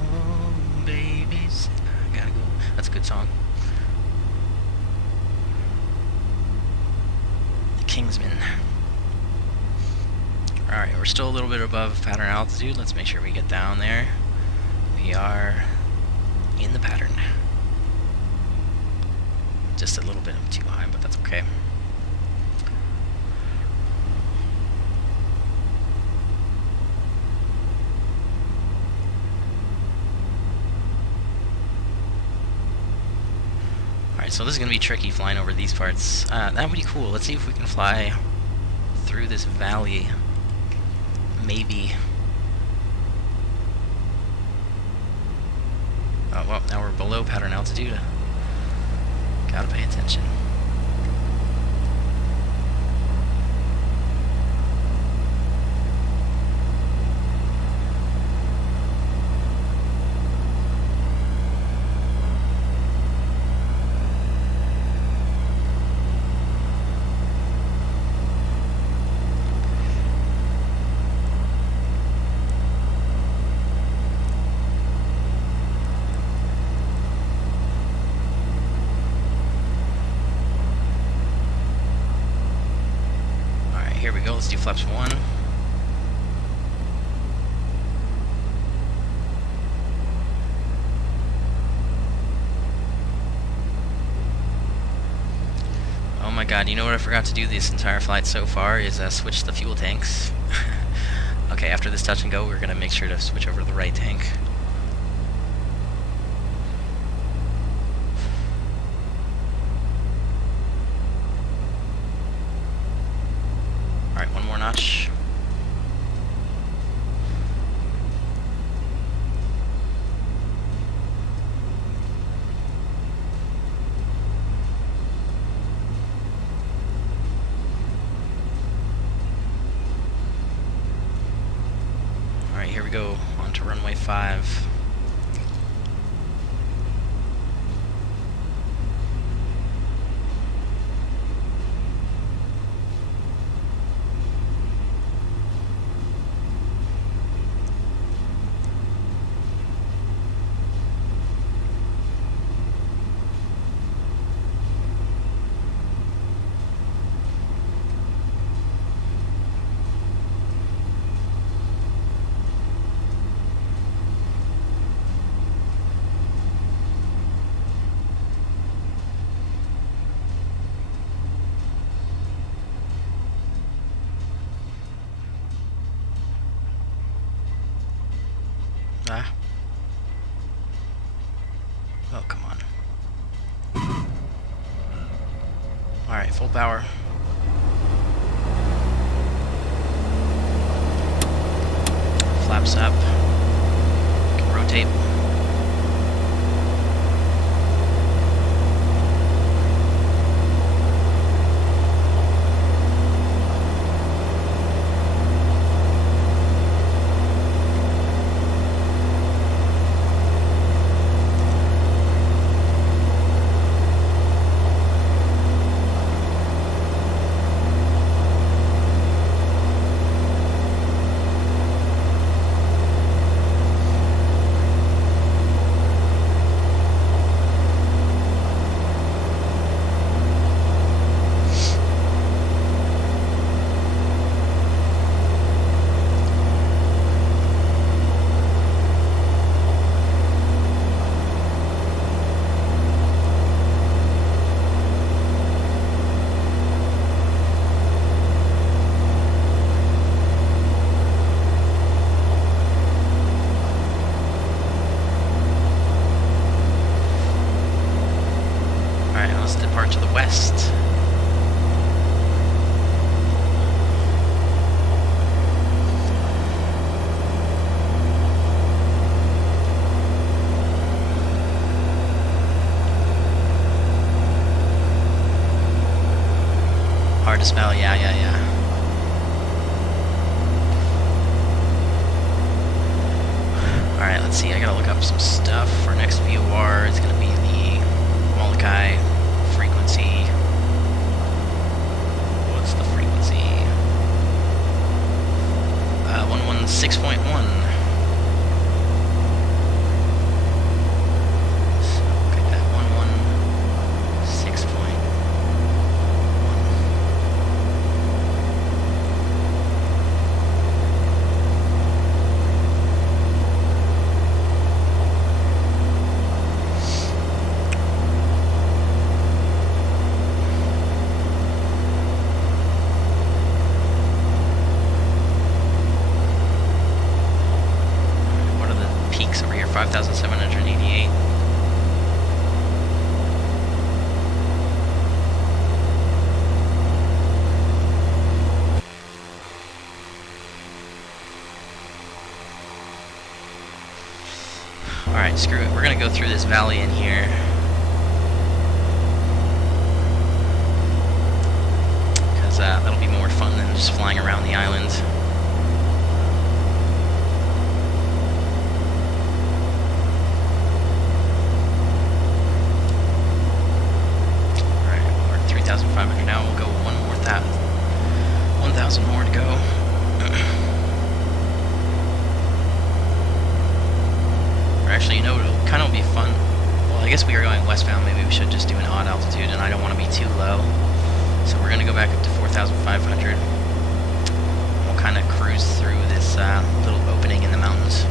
Oh, babies. I gotta go. That's a good song. The Kingsman. Alright, we're still a little bit above pattern altitude. Let's make sure we get down there. We are in the pattern. Just a little bit too high, but that's okay. Alright, so this is going to be tricky flying over these parts. That would be cool. Let's see if we can fly through this valley. Maybe. Oh, well, now we're below pattern altitude. Gotta pay attention. Here we go, let's do flaps 1. Oh my god, you know what I forgot to do this entire flight so far is switch the fuel tanks. Okay, after this touch and go, we're going to make sure to switch over to the right tank. Alright, one more notch. Alright, here we go, on to runway 5. Ah. Oh, come on. Alright, full power. Flaps up. Can rotate. let's depart to the west. Hard to spell, yeah. Alright, let's see, I gotta look up some stuff for next VOR. It's gonna be the Molokai frequency. What's the frequency? 116.1. What are the peaks over here? 5,788. Alright, screw it. We're gonna go through this valley in here. Because that'll be more fun than just flying around the island. Alright, we're at 3,500 now. We'll go 1,000 more to go. Actually, you know, it'll kind of be fun. Well, I guess we are going westbound. Maybe we should just do an odd altitude, and I don't want to be too low. So we're going to go back up to 4,500. We'll kind of cruise through this little opening in the mountains.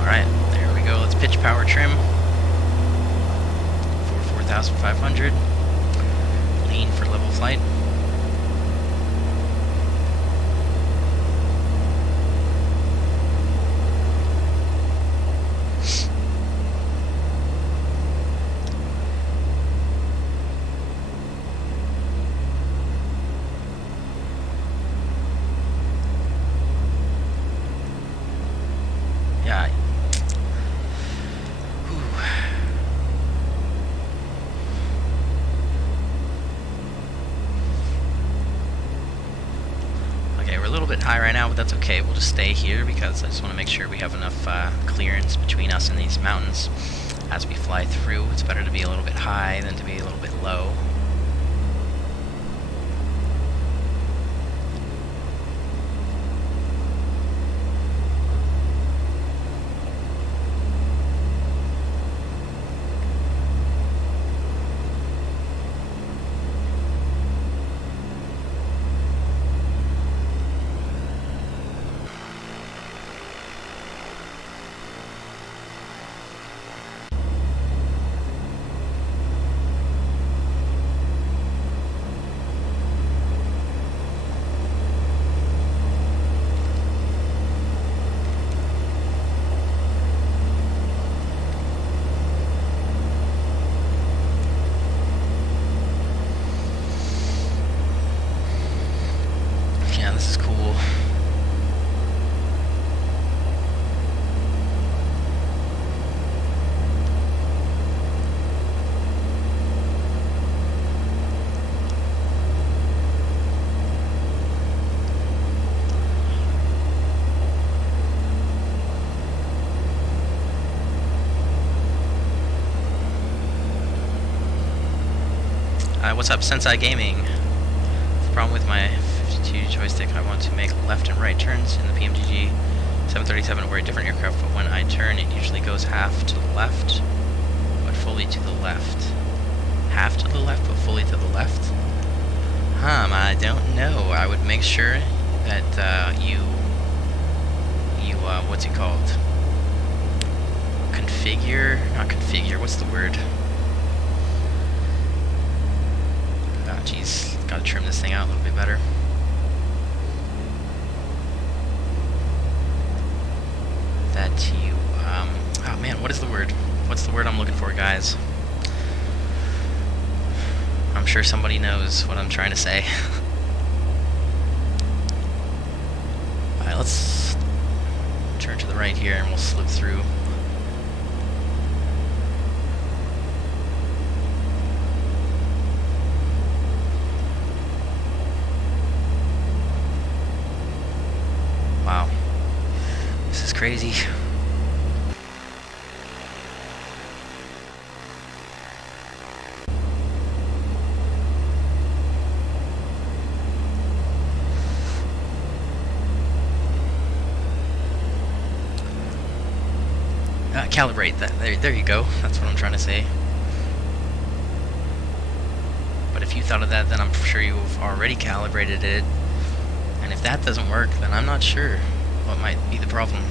Alright, there we go. Let's pitch power trim. 4,500. Lean for level flight. Yeah. We're a little bit high right now, but that's okay. We'll just stay here because I just want to make sure we have enough clearance between us and these mountains as we fly through. It's better to be a little bit high than to be a little bit low. Yeah, this is cool. What's up, Sensei Gaming? The problem with my 52 joystick, I want to make left and right turns in the PMDG 737 where a different aircraft, but when I turn it usually goes half to the left, but fully to the left. Half to the left, but fully to the left? I don't know. I would make sure that you what's it called? Not configure, what's the word? Jeez, Gotta trim this thing out a little bit better. That you, oh man, what is the word? What's the word I'm looking for, guys? I'm sure somebody knows what I'm trying to say. Alright, let's turn to the right here and we'll slip through. Wow. This is crazy. Calibrate that. There you go. That's what I'm trying to say. But if you thought of that, then I'm sure you've already calibrated it. And if that doesn't work, then I'm not sure what might be the problem.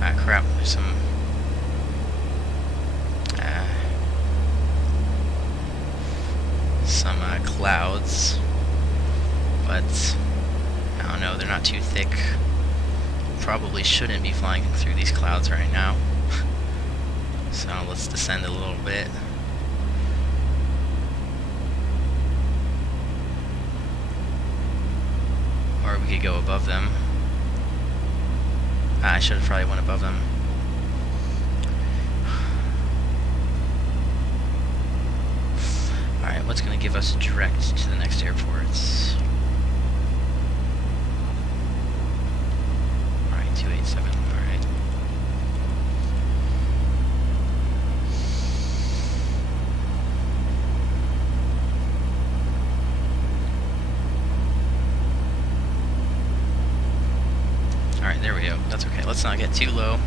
Ah, crap. There's some clouds, but I don't know. They're not too thick. Probably shouldn't be flying through these clouds right now. So let's descend a little bit. Or we could go above them. I should have probably went above them. Alright, what's going to give us direct to the next airports? 287, alright. Alright, there we go. That's okay. Let's not get too low.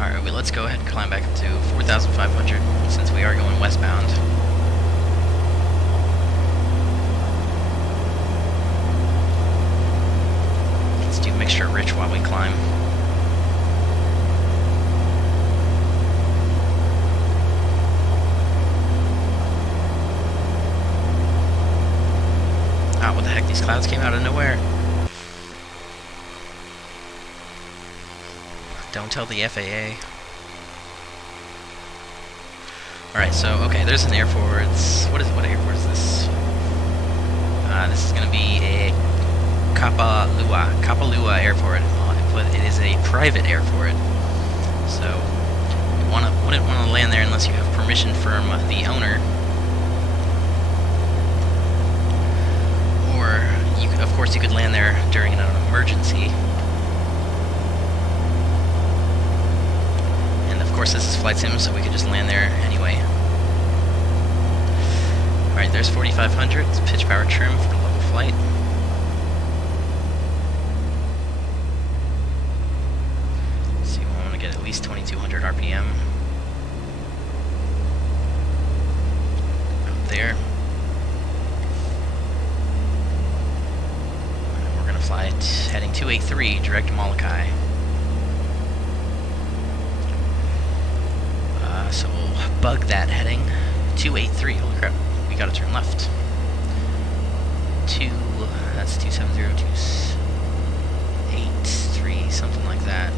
Alright, let's go ahead and climb back up to 4,500 since we are going westbound. Let's do mixture rich while we climb. Ah, what the heck, these clouds came out of nowhere. Don't tell the FAA. Alright, so, okay, there's an airport. What airport is this? This is going to be a Kapalua Airport, but it is a private airport. So, you wouldn't want to land there unless you have permission from the owner. Or, of course, you could land there during an emergency. Of course, this is flight sim, so we could just land there anyway. Alright, there's 4,500. It's pitch power trim for level flight. Let's see, we want to get at least 2,200 RPM. Out there. And we're going to fly it heading 283, direct to Molokai. So we'll bug that heading 283. Holy crap, we gotta turn left. That's 270-283, something like that.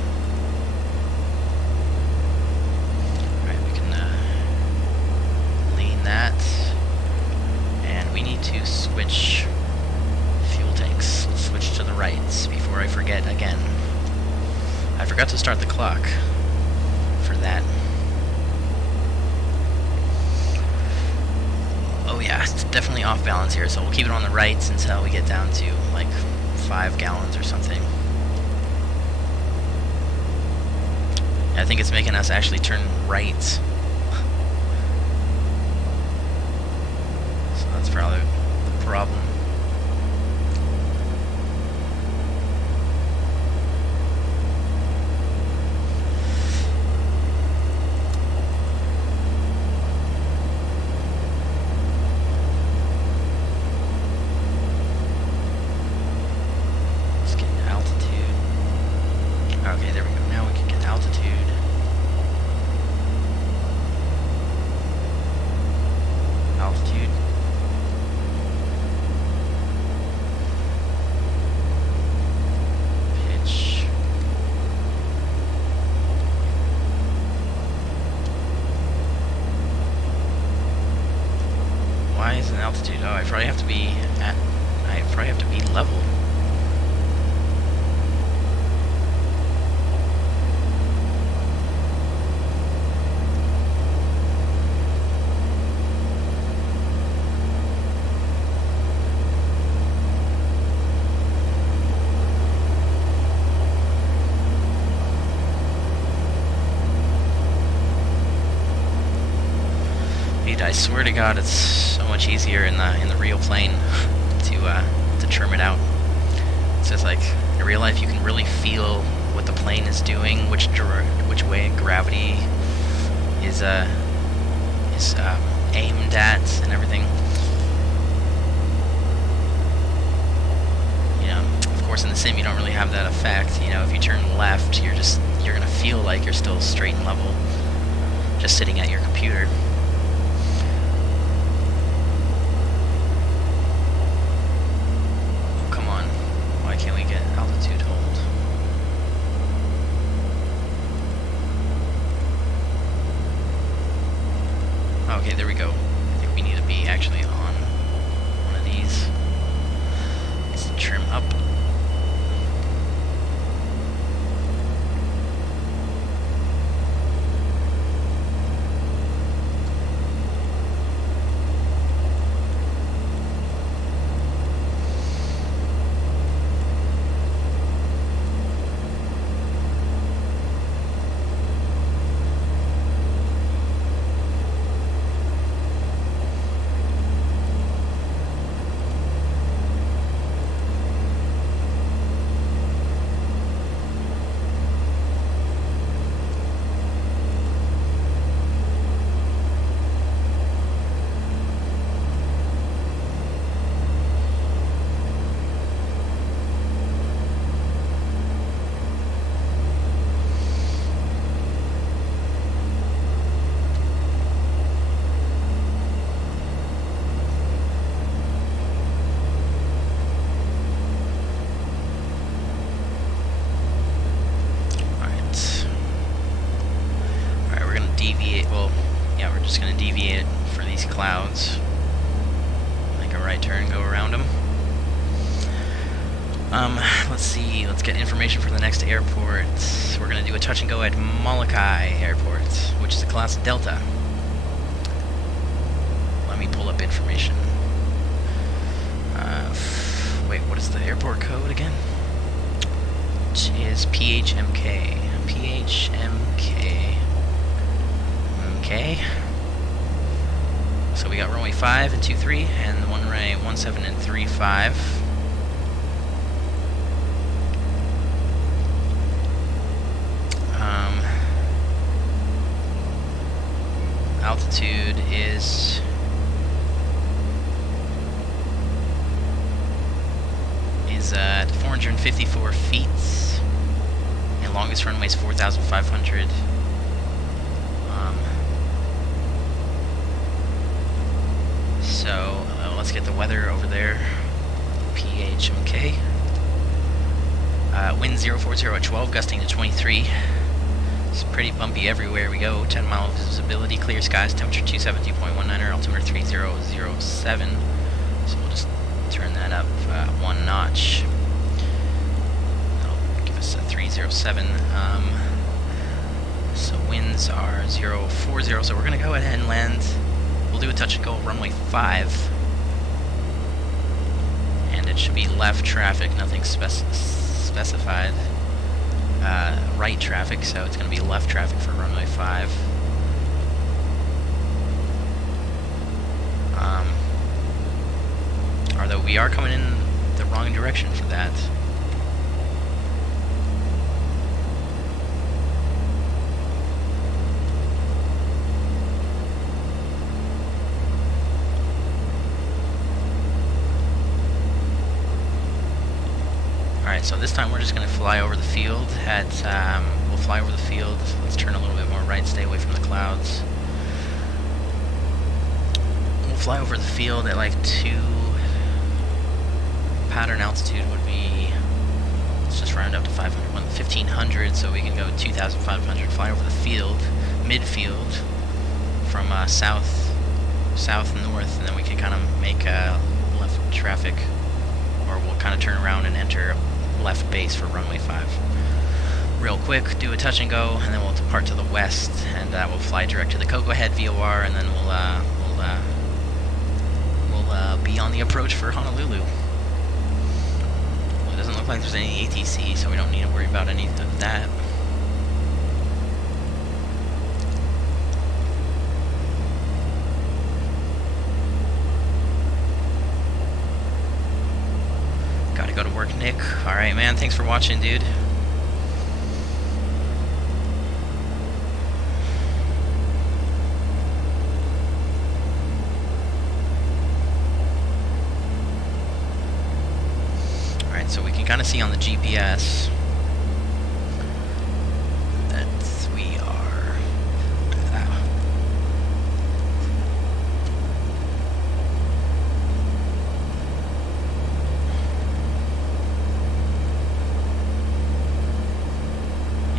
Alright, we can lean that. And we need to switch fuel tanks. Let's switch to the right before I forget again. I forgot to start the clock for that. Oh yeah, it's definitely off balance here, so we'll keep it on the rights until we get down to like 5 gallons or something. I think it's making us actually turn right. So That's probably the problem. Let's get altitude. Okay, there we go. Now we can get altitude. Altitude. Pitch. Why is an altitude? Oh, I probably have to be at. I probably have to be level. I swear to God, it's so much easier in the real plane to trim it out. It's just like in real life, you can really feel what the plane is doing, which way gravity is aimed at, and everything. You know, of course, in the sim, you don't really have that effect. You know, if you turn left, you're gonna feel like you're still straight and level, just sitting at your computer. Why can't we get altitude hold? Okay, there we go. I think we need to be actually on one of these. Let's trim up. Just going to deviate for these clouds. Make a right turn, go around them. Let's see, let's get information for the next airport. We're going to do a touch and go at Molokai Airport, which is a class Delta. Let me pull up information. Wait, what is the airport code again? It is PHMK. PHMK. Okay. So we got runway 5 and 23, and one runway 17 and 35. Altitude is at 454 feet, and longest runway is 4,500. So let's get the weather over there. PHMK. Wind 040 at 12, gusting to 23. It's pretty bumpy everywhere we go. 10-mile visibility, clear skies, temperature 270.19, altimeter 3007. So we'll just turn that up one notch. That'll give us a 307. So winds are 040, so we're going to go ahead and land. We'll do a touch and go runway 5. And it should be left traffic, nothing specified. Right traffic, so it's going to be left traffic for runway 5. but we are coming in the wrong direction for that. Alright, so this time we're just going to fly over the field at, we'll fly over the field. Let's turn a little bit more right, stay away from the clouds. We'll fly over the field at like 2, pattern altitude would be, let's just round up to 1500, so we can go 2500, fly over the field, midfield, from south north, and then we can kind of make left traffic, or we'll kind of turn around and enter left base for runway 5. Real quick, do a touch and go, and then we'll depart to the west, and we'll fly direct to the Cocoa Head VOR, and then we'll be on the approach for Honolulu. Well, it doesn't look like there's any ATC, so we don't need to worry about any of that. Gotta go to work, Nick. Alright, man, thanks for watching, dude. Alright, so we can kind of see on the GPS that we are...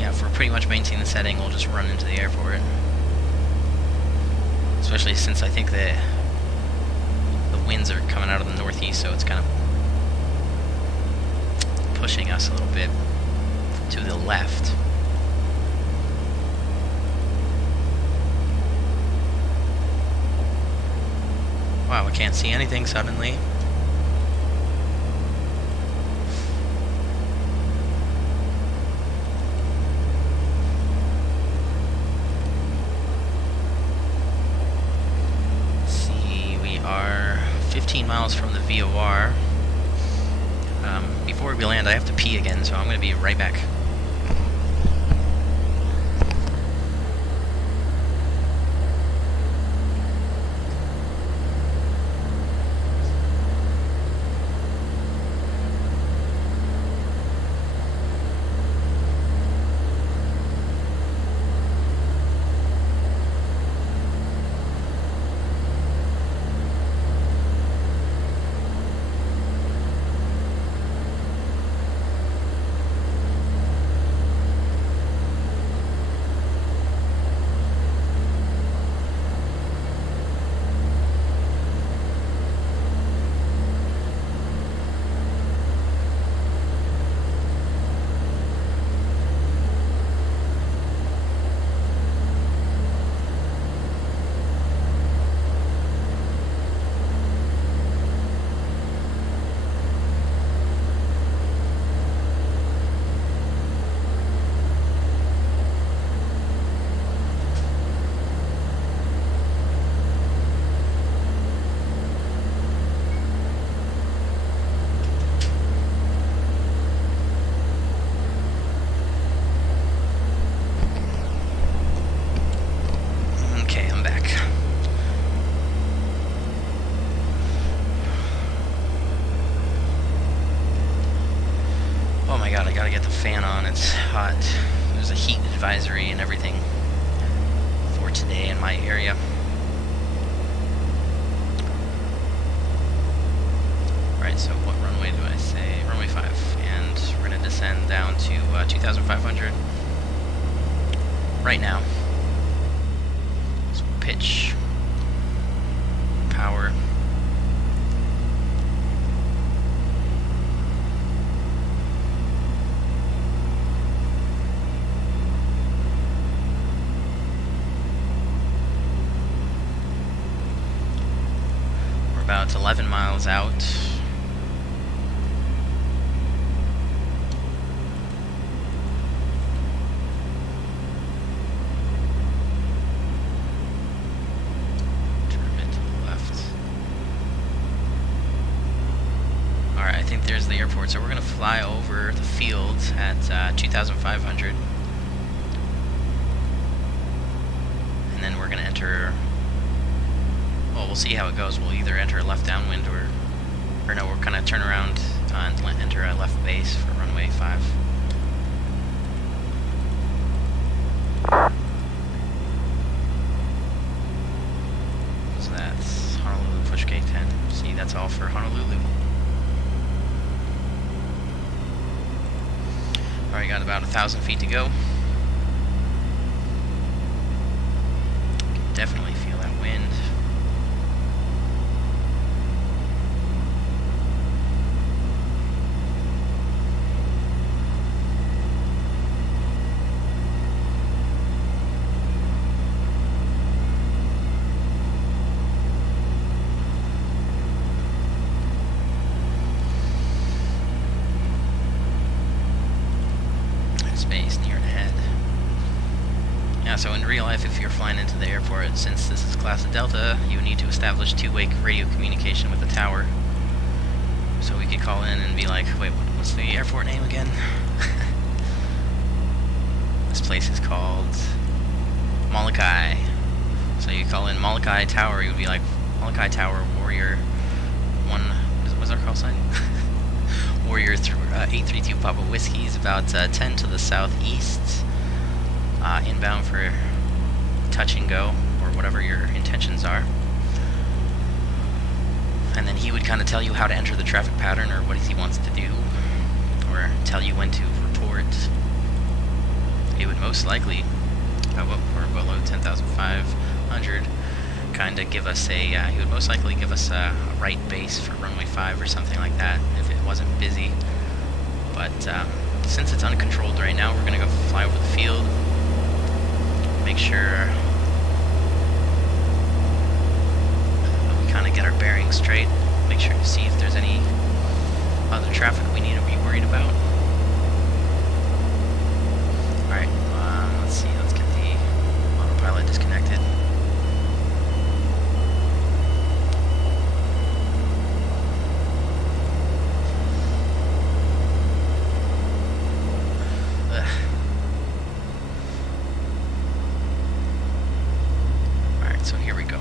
if we're pretty much maintaining the setting, we'll just run into the airport. Especially since I think the winds are coming out of the northeast, so it's kind of pushing us a little bit to the left. Wow, I can't see anything suddenly. Are 15 miles from the VOR. Before we land, I have to pee again, so I'm going to be right back. God, I gotta get the fan on, it's hot. There's a heat advisory and everything for today in my area. Alright, so what runway do I say? Runway 5. And we're gonna descend down to 2,500 right now. So pitch, power. About 11 miles out. Turn a bit to the left. think there's the airport. So we're going to fly over the field at 2,500. And then we're going to enter... Well, we'll see how it goes. We'll either enter a left downwind or no, we'll kind of turn around and enter a left base for runway 5. So that's Honolulu push gate 10. See, that's all for Honolulu. Alright, got about 1,000 feet to go. Can definitely feel that wind. So in real life, if you're flying into the airport, since this is class of Delta, you need to establish two-way radio communication with the tower. So we could call in and be like, wait, what's the airport name again? This place is called Molokai. So you call in Molokai Tower, you would be like, Molokai Tower, Warrior 1, what's our call sign? Warrior 832 Papa Whiskey is about 10 to the southeast. Inbound for touch and go, or whatever your intentions are. And then he would kind of tell you how to enter the traffic pattern, or what he wants to do, or tell you when to report. He would most likely, or below 10,500, kind of give us a, he would most likely give us a right base for runway 5 or something like that, if it wasn't busy. But since it's uncontrolled right now, we're going to go fly over the field. Make sure we kind of get our bearings straight. Make sure to see if there's any other traffic we need to be worried about. Alright, let's see, let's get the autopilot disconnected. So here we go.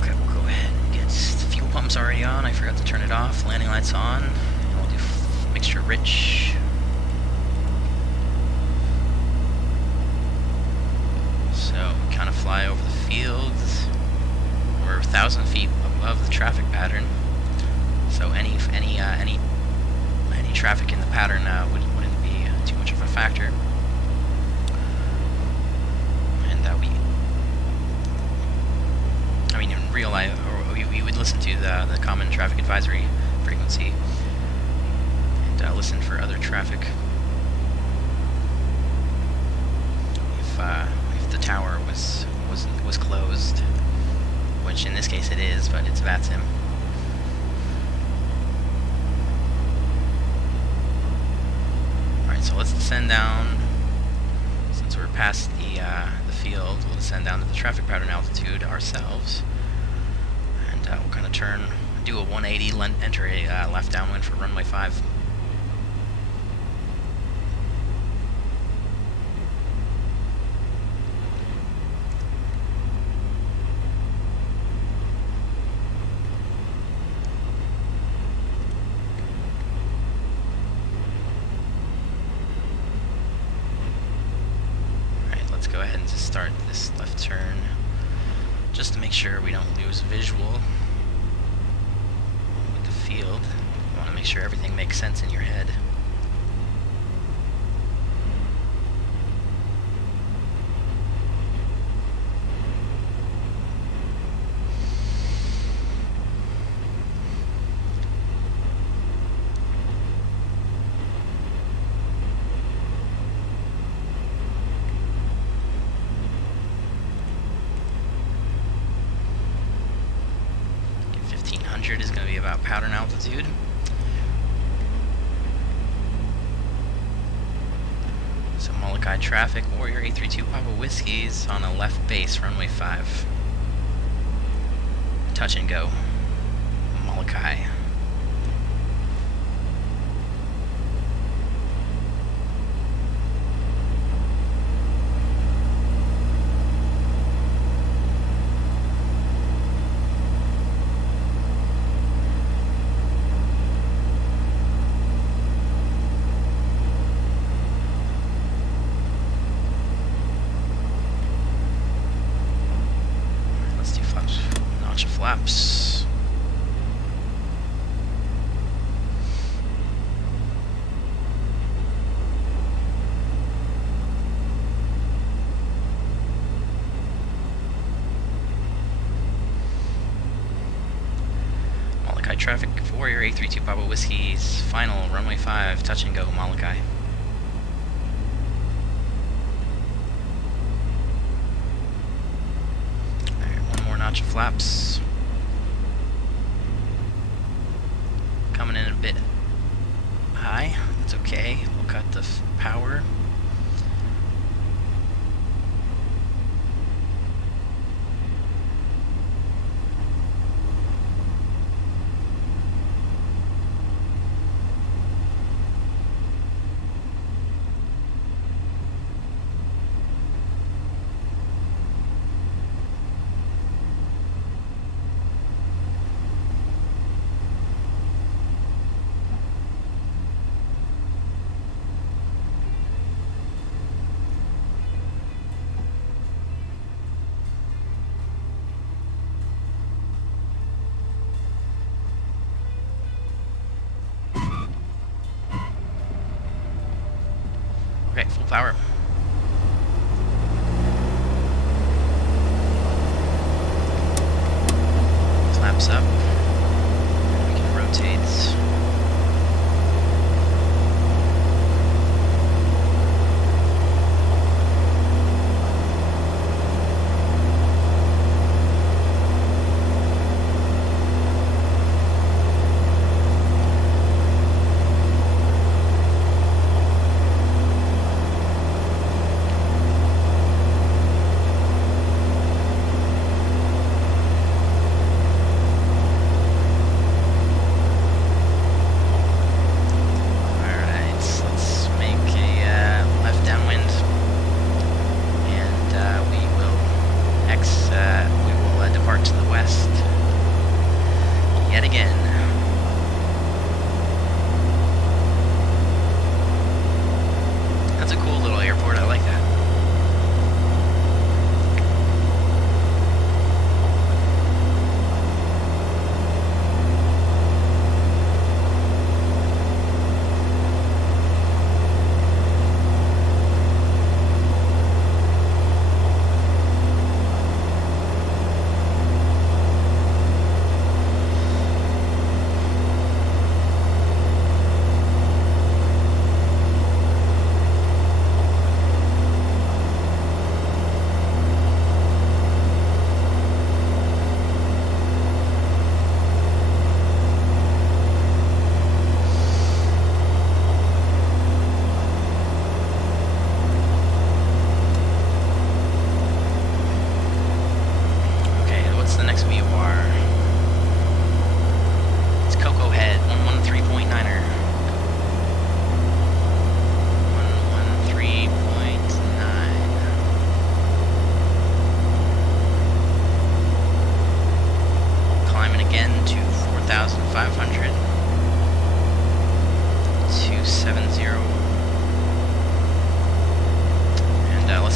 Okay, we'll go ahead and get the fuel pumps already on. I forgot to turn it off. Landing lights on. Mixture rich. So we kind of fly over the fields. We're 1,000 feet above the traffic pattern. So any traffic in the pattern wouldn't be too much of a factor. And I mean, in real life, we would listen to the common traffic advisory frequency. Listen for other traffic. If the tower was closed, which in this case it is, but it's VATSIM. Alright, so let's descend down. Since we're past the field, we'll descend down to the traffic pattern altitude ourselves, and we'll kind of do a 180, enter a left downwind for runway 5. Go ahead and just start this left turn just to make sure we don't lose visual with the field. You want to make sure everything makes sense in your head. 500 is going to be about pattern altitude. So Molokai traffic, Warrior 832 Papa Whiskies on a left base, runway 5. Touch and go. Molokai. Flaps. Molokai traffic, Warrior 832 Papa Whiskies, final, runway 5, touch and go, Molokai. Alright, one more notch of flaps. Coming in a bit high, that's okay, we'll cut the power. Okay, full power. Flaps up. We can rotate.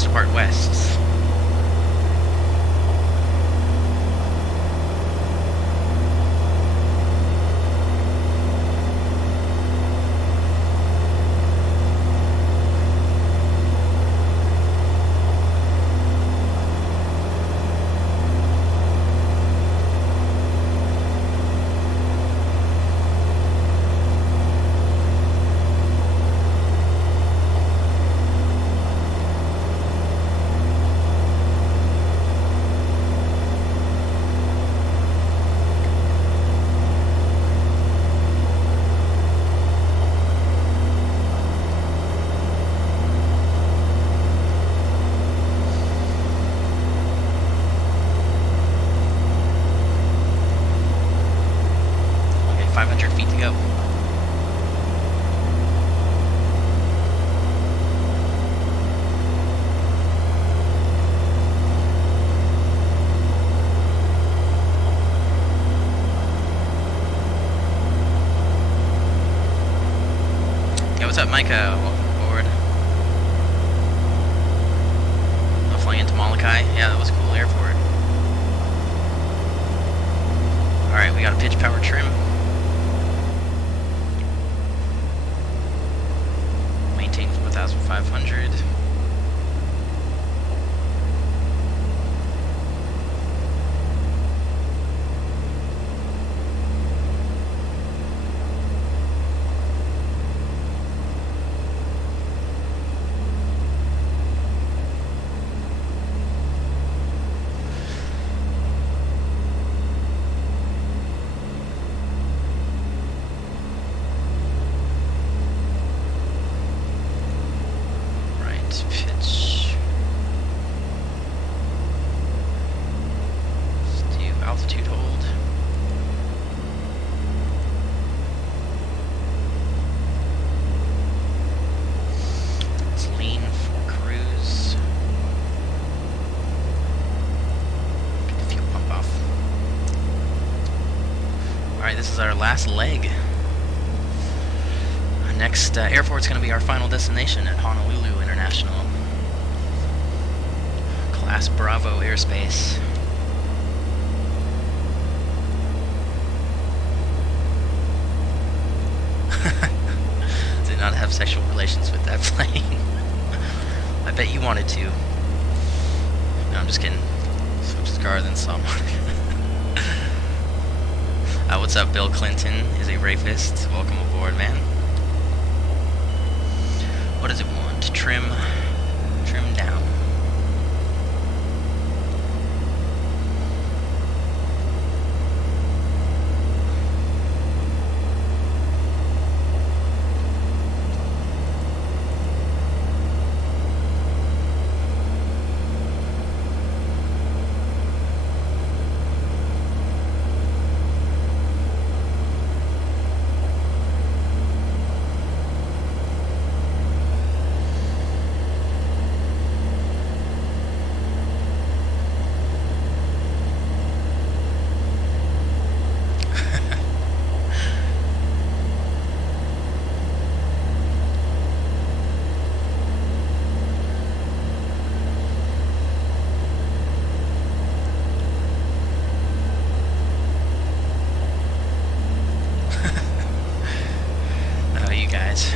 Depart west. What's up, Micah? Welcome aboard. I'm flying into Molokai. Yeah, that was a cool airport. Alright, we got a pitch power trim. Maintain 4,500. Pitch. Let's do altitude hold. Let's lean for cruise. Get the fuel pump off. Alright, this is our last leg. Our next airport's going to be our final destination at Honolulu International. Class Bravo airspace. Did not have sexual relations with that plane. I bet you wanted to. No, I'm just kidding. Switched the car, then saw one. What's up, Bill Clinton is a rapist. Welcome aboard, man. What does it want? Trim down. Guys.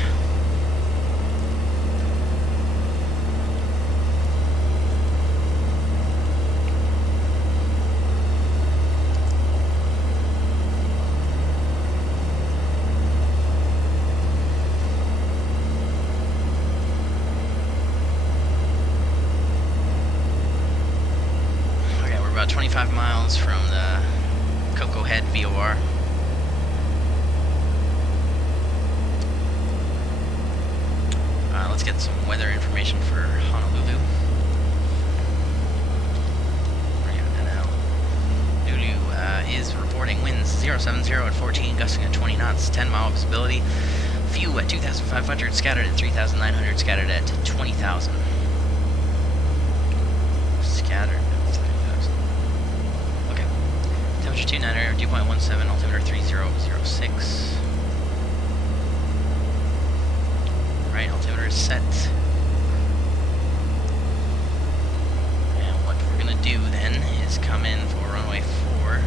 Okay, we're about 25 miles from the Coco Head VOR. Let's get some weather information for Honolulu. Lulu is reporting winds 070 at 14, gusting at 20 knots, 10-mile visibility. Few at 2,500, scattered at 3,900, scattered at 20,000. Scattered at 30,000. Okay. Temperature 29, dew point 17, altimeter 3006. Right, altimeter is set. And what we're gonna do then is come in for runway 4.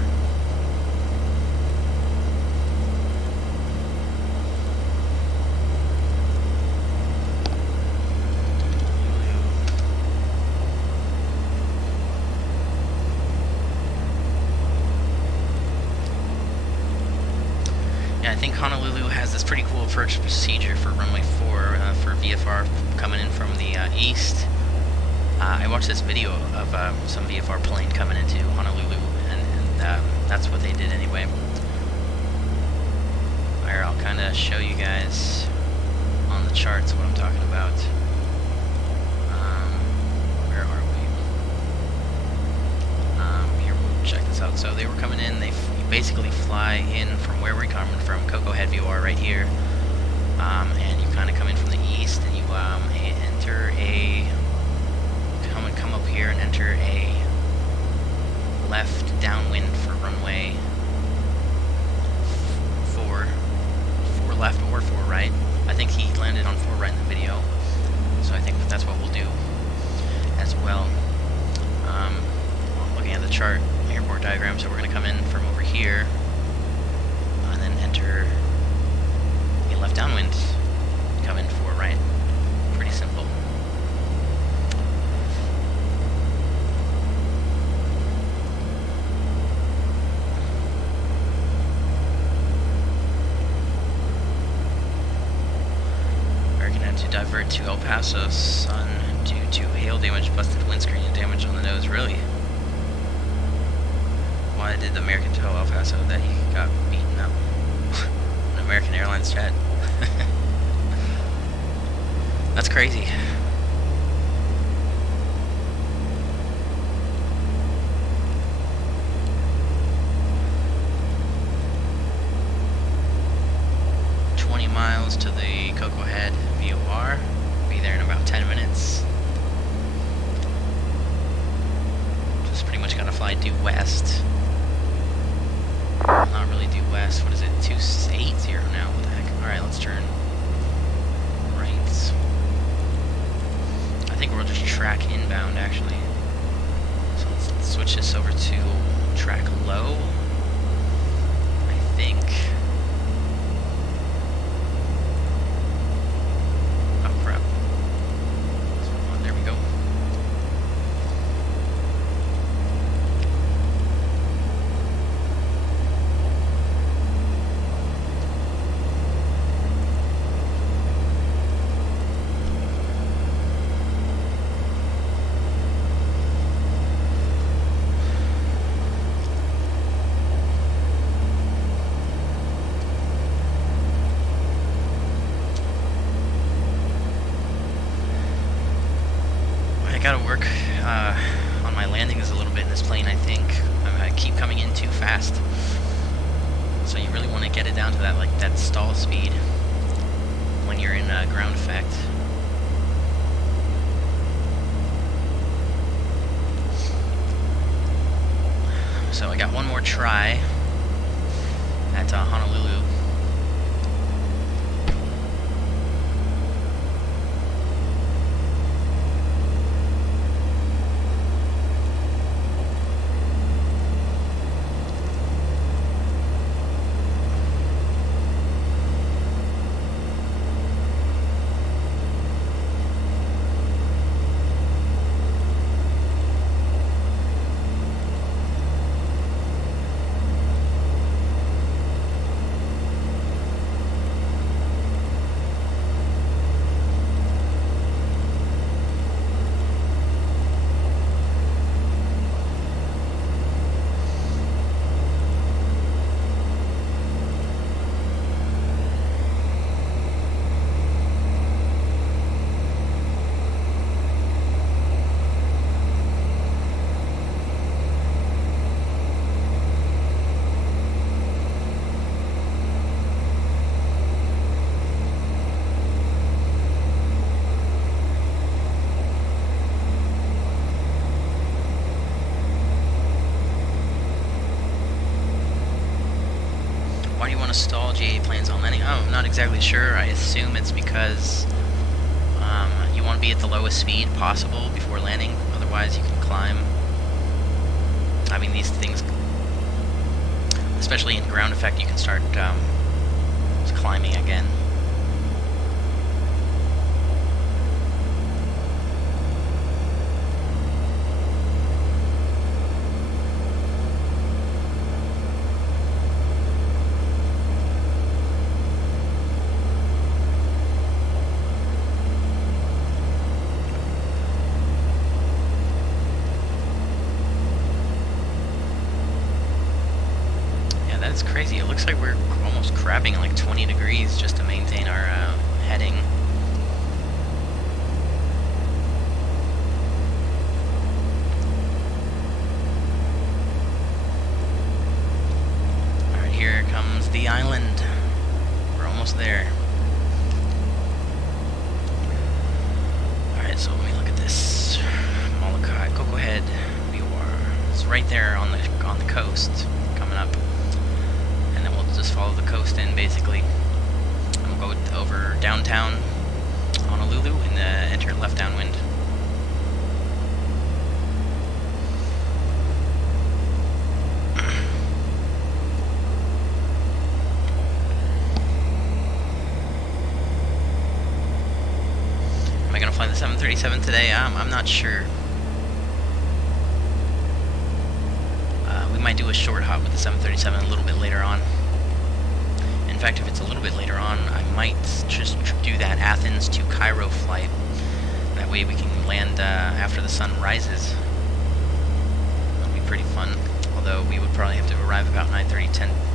Yeah, I think Honolulu has this pretty cool approach procedure for runway 4 for VFR coming in from the east. I watched this video of some VFR plane coming into Honolulu, and that's what they did anyway. Here, I'll kind of show you guys on the charts what I'm talking about. Where are we? Here, we'll check this out. So they were coming in, you basically fly in from where we're coming from, Coco Head VOR right here, and you kind of come in from the east, and you enter a, come up here and enter a left downwind for runway 4 left or 4 right. I think he landed on 4 right in the video, so I think that's what we'll do as well. Looking at the chart, airport diagram, so we're going to come in from over here, and then enter a left downwind, come in 4 right. Pretty simple. To divert to El Paso, Sun, due to hail damage, busted windscreen, and damage on the nose. Really? Why did the American tell El Paso that he got beaten up? An American Airlines jet. That's crazy. Miles to the Cocoa Head VOR. Be there in about 10 minutes. Just pretty much gotta fly due west. Not really due west. What is it? 280 now. What the heck? Alright, let's turn right. I think we'll just track inbound actually. So let's switch this over to track low. I think. Gotta work on my landings a little bit in this plane, I think. I keep coming in too fast. So you really want to get it down to that, like, that stall speed when you're in ground effect. So I got one more try at Honolulu. Why do you want to stall GA planes on landing? I'm not exactly sure. I assume it's because you want to be at the lowest speed possible before landing. Otherwise, you can climb. I mean, these things, especially in ground effect, you can start climbing again. It's crazy. It looks like we're almost crabbing like 20 degrees just to maintain our heading. Alright, here comes the island. We're almost there. Alright, so let me look at this. Molokai, Cocoa Head, VOR. It's right there on the coast, coming up. Just follow the coast in, basically, and we'll go over downtown Honolulu and enter left downwind. Am I gonna fly the 737 today? I'm not sure. We might do a short hop with the 737 a little bit later on. In fact, if it's a little bit later on, I might just do that Athens to Cairo flight. That way we can land after the sun rises. That'll be pretty fun. Although we would probably have to arrive about 9:30,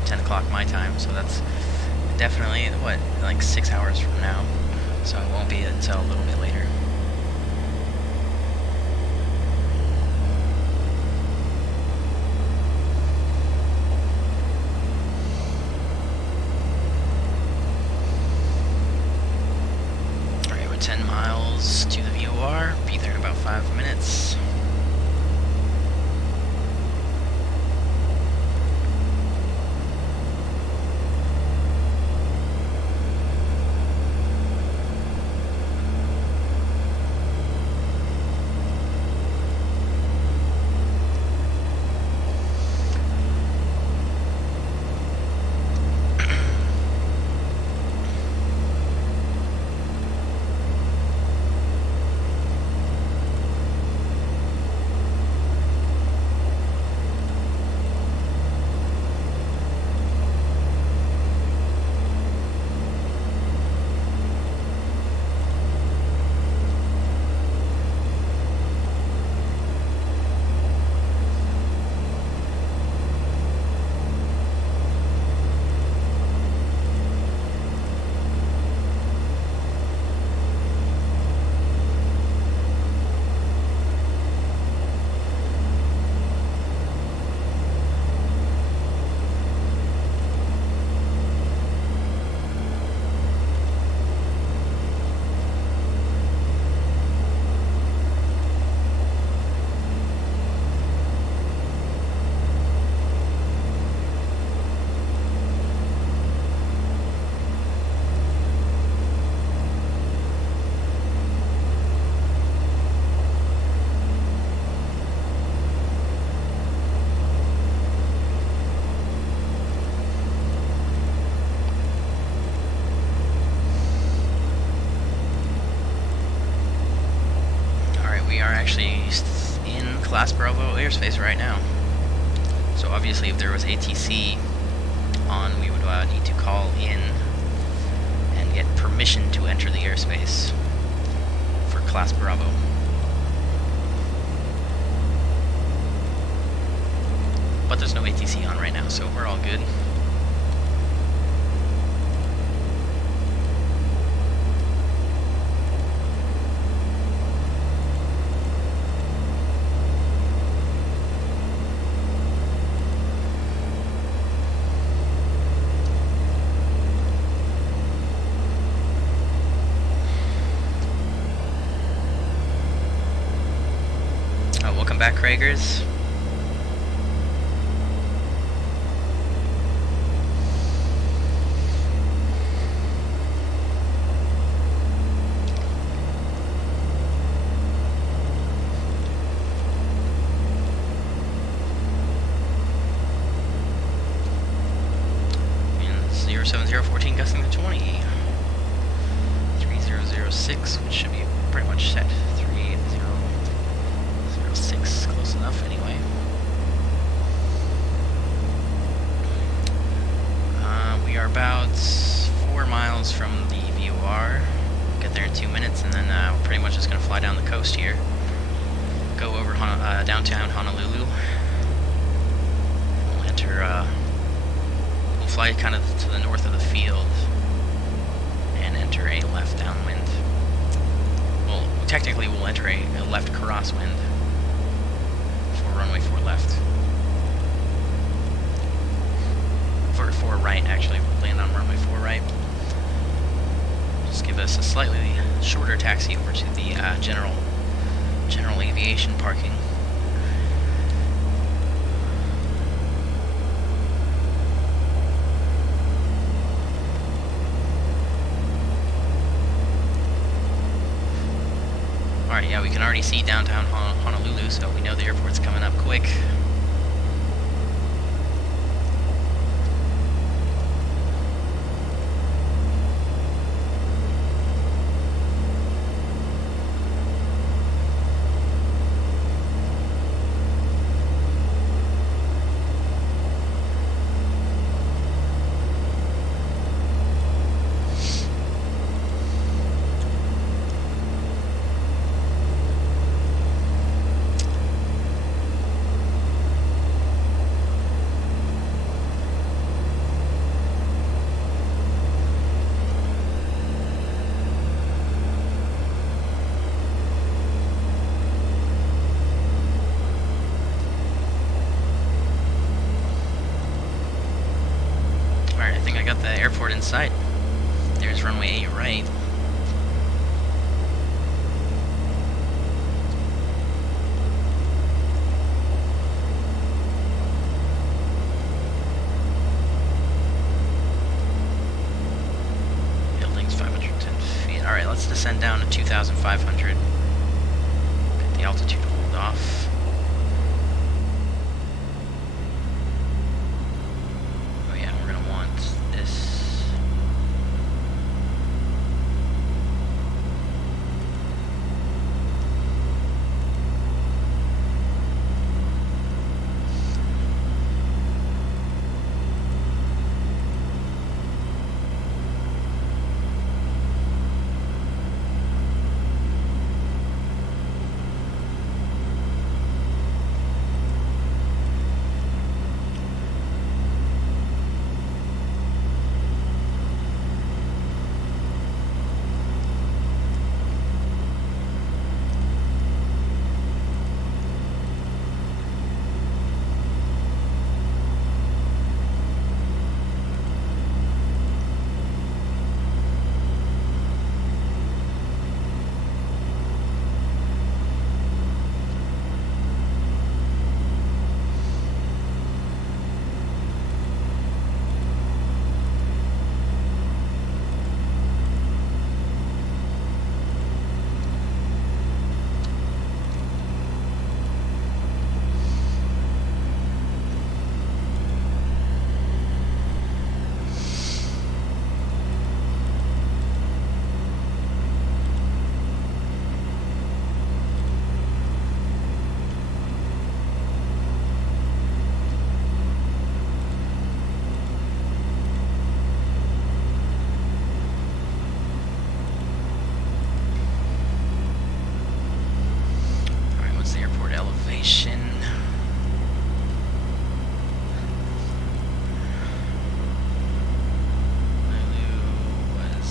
10 o'clock my time. So that's definitely, what, like 6 hours from now. So it won't be until a little bit later. Alright, we're 10 miles to the VOR. Be there in about 5 minutes. Actually in Class Bravo airspace right now. So obviously if there was ATC on, we would need to call in and get permission to enter the airspace for Class Bravo. But there's no ATC on right now, so we're all good. Welcome back, Kragers. And 07014 gusting to 20. 3006, which should be pretty much set. 3006, close enough anyway. We are about 4 miles from the VOR. Get there in 2 minutes, and then we're pretty much just going to fly down the coast here. Go over downtown Honolulu. We'll enter, we'll fly kind of to the north of the field and enter a left downwind. Well, technically we'll enter a left crosswind for runway 4 left. For 4 right, actually. We'll land on runway 4 right. Just give us a slightly shorter taxi over to the general aviation parking. already see downtown Honolulu, so we know the airport's coming up quick. The airport in sight. There's runway 8 right. Building's 510 feet. Alright, let's descend down to 2,500. Get the altitude hold off.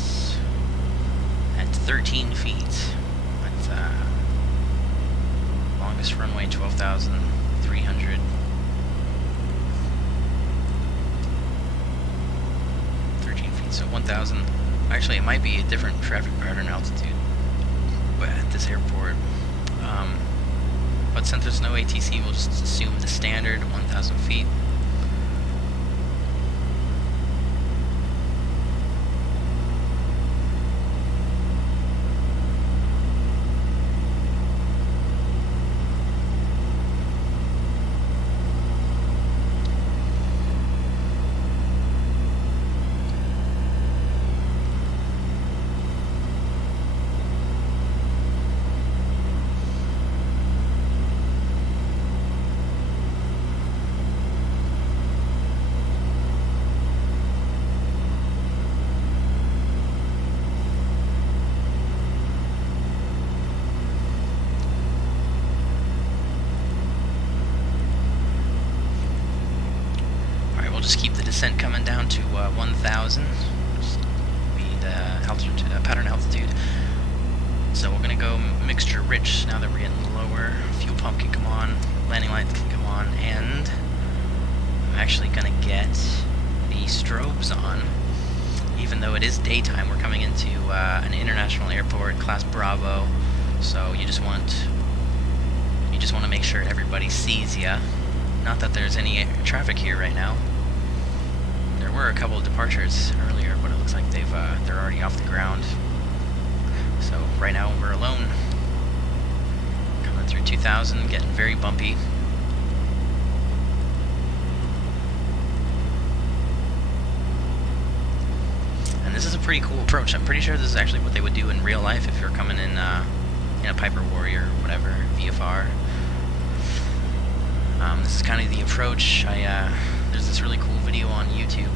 Was at 13 feet. That's longest runway 12,300. 13 feet, so 1,000. Actually, it might be a different traffic pattern altitude, but at this airport. But since there's no ATC, we'll just assume the standard 1,000 feet. Just keep the descent coming down to 1,000. Just be the altitude, pattern altitude. So we're gonna go mixture rich now that we're getting lower. Fuel pump can come on, landing lights can come on, and I'm actually gonna get the strobes on. Even though it is daytime, we're coming into an international airport, Class Bravo. So you just want to make sure everybody sees ya. Not that there's any traffic here right now. There were a couple of departures earlier, but it looks like they're already off the ground. So right now we're alone. 3000, getting very bumpy. And this is a pretty cool approach. I'm pretty sure this is actually what they would do in real life if you're coming in a Piper Warrior or whatever, VFR. This is kind of the approach. There's this really cool video on YouTube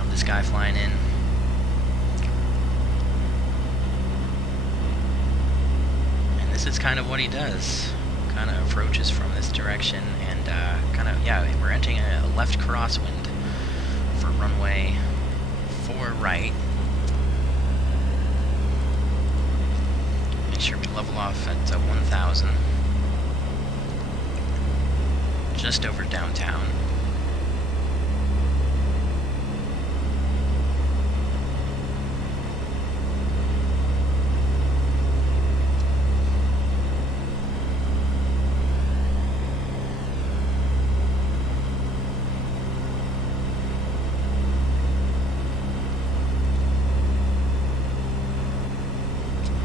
of this guy flying in. And this is kind of what he does. Kind of approaches from this direction and we're entering a left crosswind for runway 4 right. Make sure we level off at 1000. Just over downtown.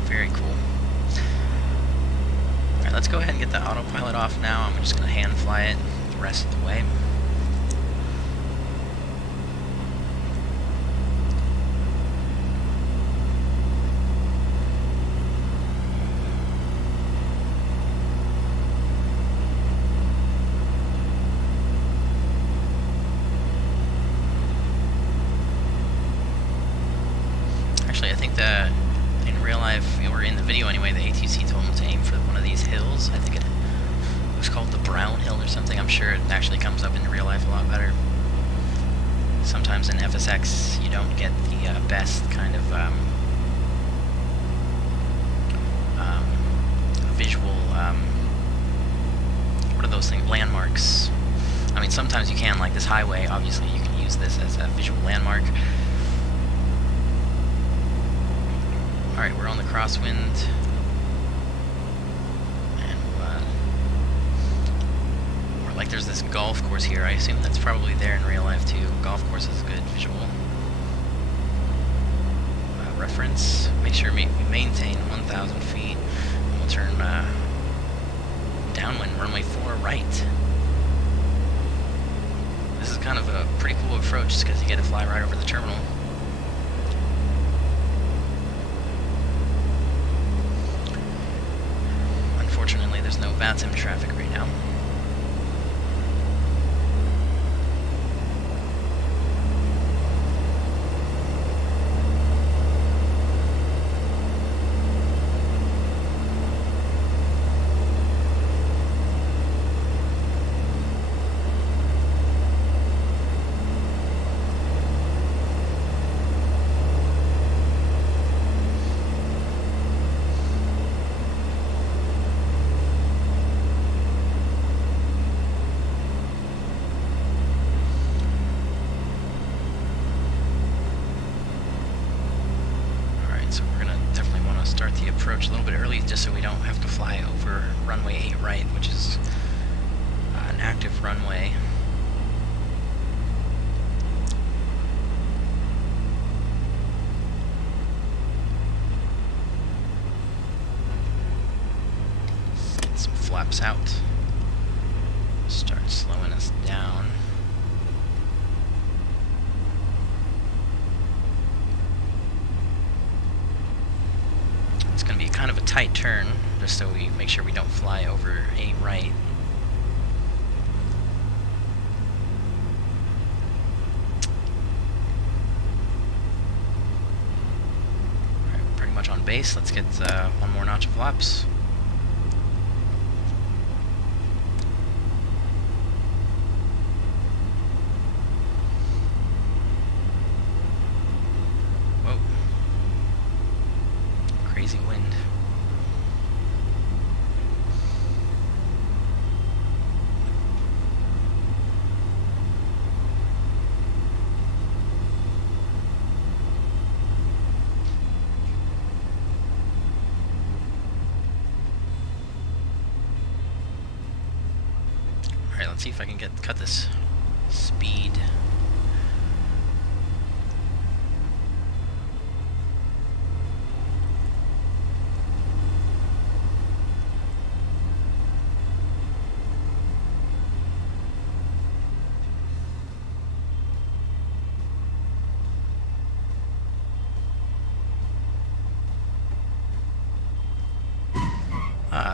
Very cool. Alright, let's go ahead and get the autopilot off now. I'm just going to hand fly it the rest of the way. Actually, I think that in real life, or in the video anyway, the ATC told him to aim for one of these hills. I think it was called the Brown Hill or something. I'm sure it actually comes up in real life a lot better. Sometimes in FSX you don't get the best kind of visual, what are those things, landmarks. I mean, sometimes you can, like this highway, obviously you can use this as a visual landmark. Alright, we're on the crosswind. Like there's this golf course here. I assume that's probably there in real life too. Golf course is a good visual reference. Make sure we maintain 1,000 feet. And we'll turn downwind, runway 4 right. This is kind of a pretty cool approach just because you get to fly right over the terminal. Unfortunately, there's no VATSIM traffic right now. Start the approach a little bit early just so we don't have to fly over runway 8 right, which is an active runway. Get some flaps out. Start slowing us down. Going to be kind of a tight turn, just so we make sure we don't fly over 8 right. Alright, pretty much on base. Let's get one more notch of flaps. Wind. Alright, let's see if I can cut this speed.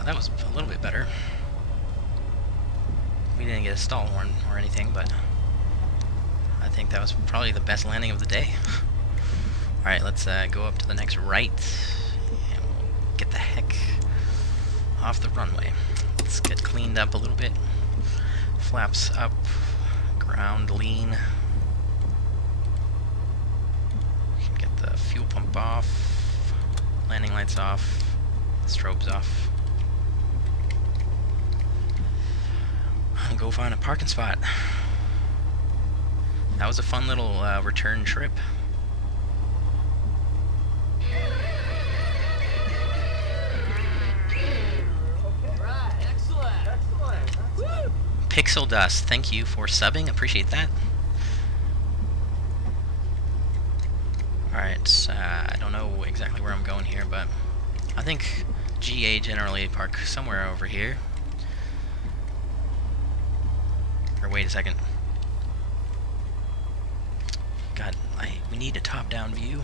That was a little bit better. We didn't get a stall horn or anything, but I think that was probably the best landing of the day. Alright, let's go up to the next right, and we'll get the heck off the runway. Let's get cleaned up a little bit. Flaps up, ground lean. Get the fuel pump off, landing lights off, strobes off. I'll go find a parking spot. That was a fun little return trip. Pixel Dust, thank you for subbing, appreciate that. Alright, I don't know exactly where I'm going here, but I think GA generally park somewhere over here. Or wait a second. God, we need a top-down view.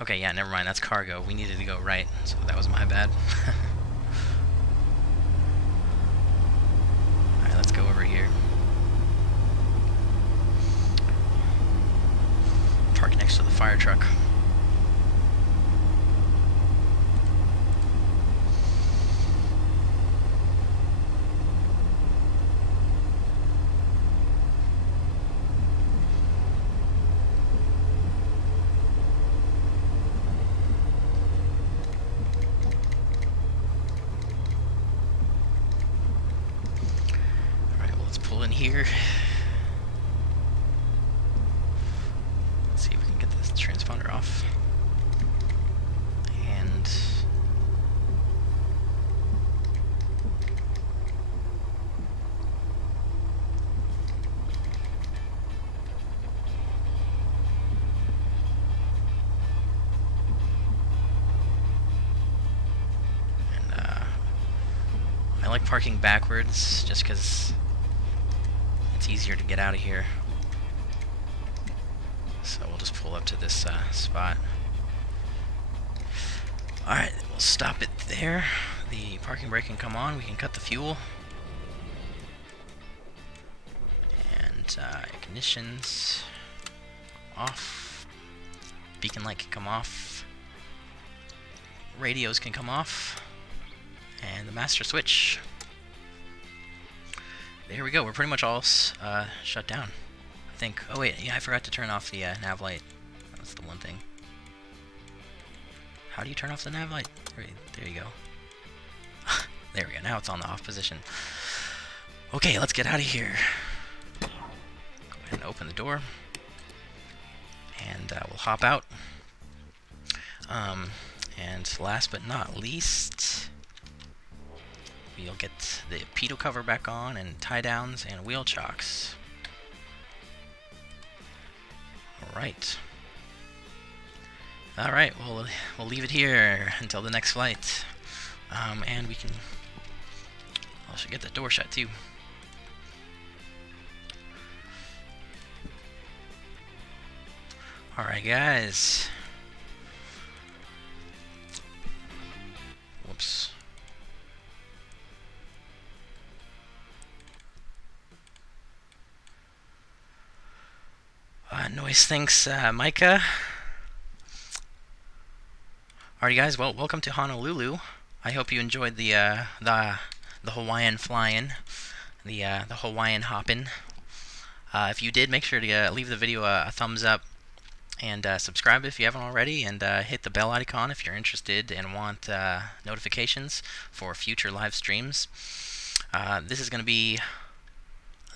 Okay, yeah, never mind, that's cargo. We needed to go right, so that was my bad. Alright, let's go over here. Park next to the fire truck. Here. Let's see if we can get this transponder off. And I like parking backwards just because it's easier to get out of here. So we'll just pull up to this spot. Alright, we'll stop it there. The parking brake can come on. We can cut the fuel. And ignitions off. Beacon light can come off. Radios can come off. And the master switch. There we go, we're pretty much all shut down, I think. Oh wait, yeah, I forgot to turn off the nav light. That's the one thing. How do you turn off the nav light? There you go. There we go, now it's on the off position. Okay, let's get out of here. Go ahead and open the door. And we'll hop out. And last but not least, we'll get the pitot cover back on, and tie downs, and wheel chocks. Alright. Alright, well, we'll leave it here until the next flight. And we can... I should get the door shut, too. Alright, guys. Whoops. Noise thanks, Micah. Alright, guys. Well, welcome to Honolulu. I hope you enjoyed the Hawaiian flying, the Hawaiian hopping. If you did, make sure to leave the video a thumbs up, and subscribe if you haven't already, and hit the bell icon if you're interested and want notifications for future live streams. This is going to be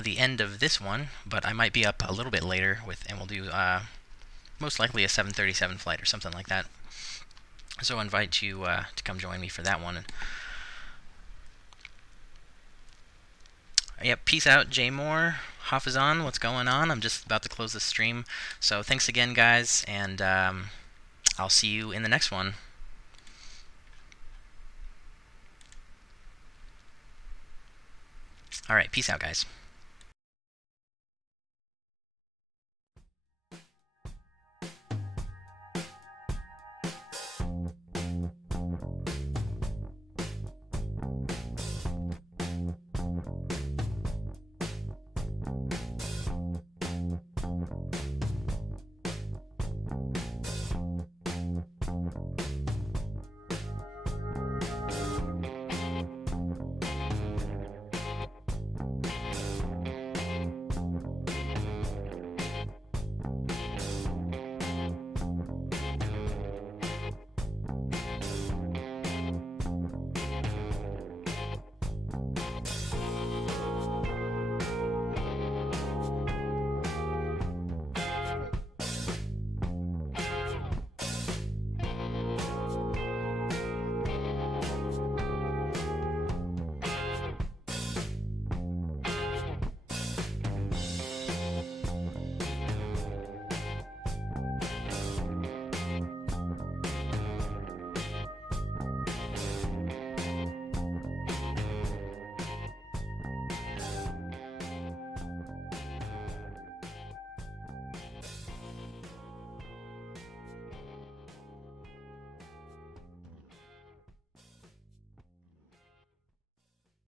the end of this one, but I might be up a little bit later and we'll do most likely a 737 flight or something like that. So I invite you to come join me for that one. Yep, peace out, Jay Moore. Hafizan, what's going on? I'm just about to close the stream. So thanks again, guys, and I'll see you in the next one. Alright, peace out, guys.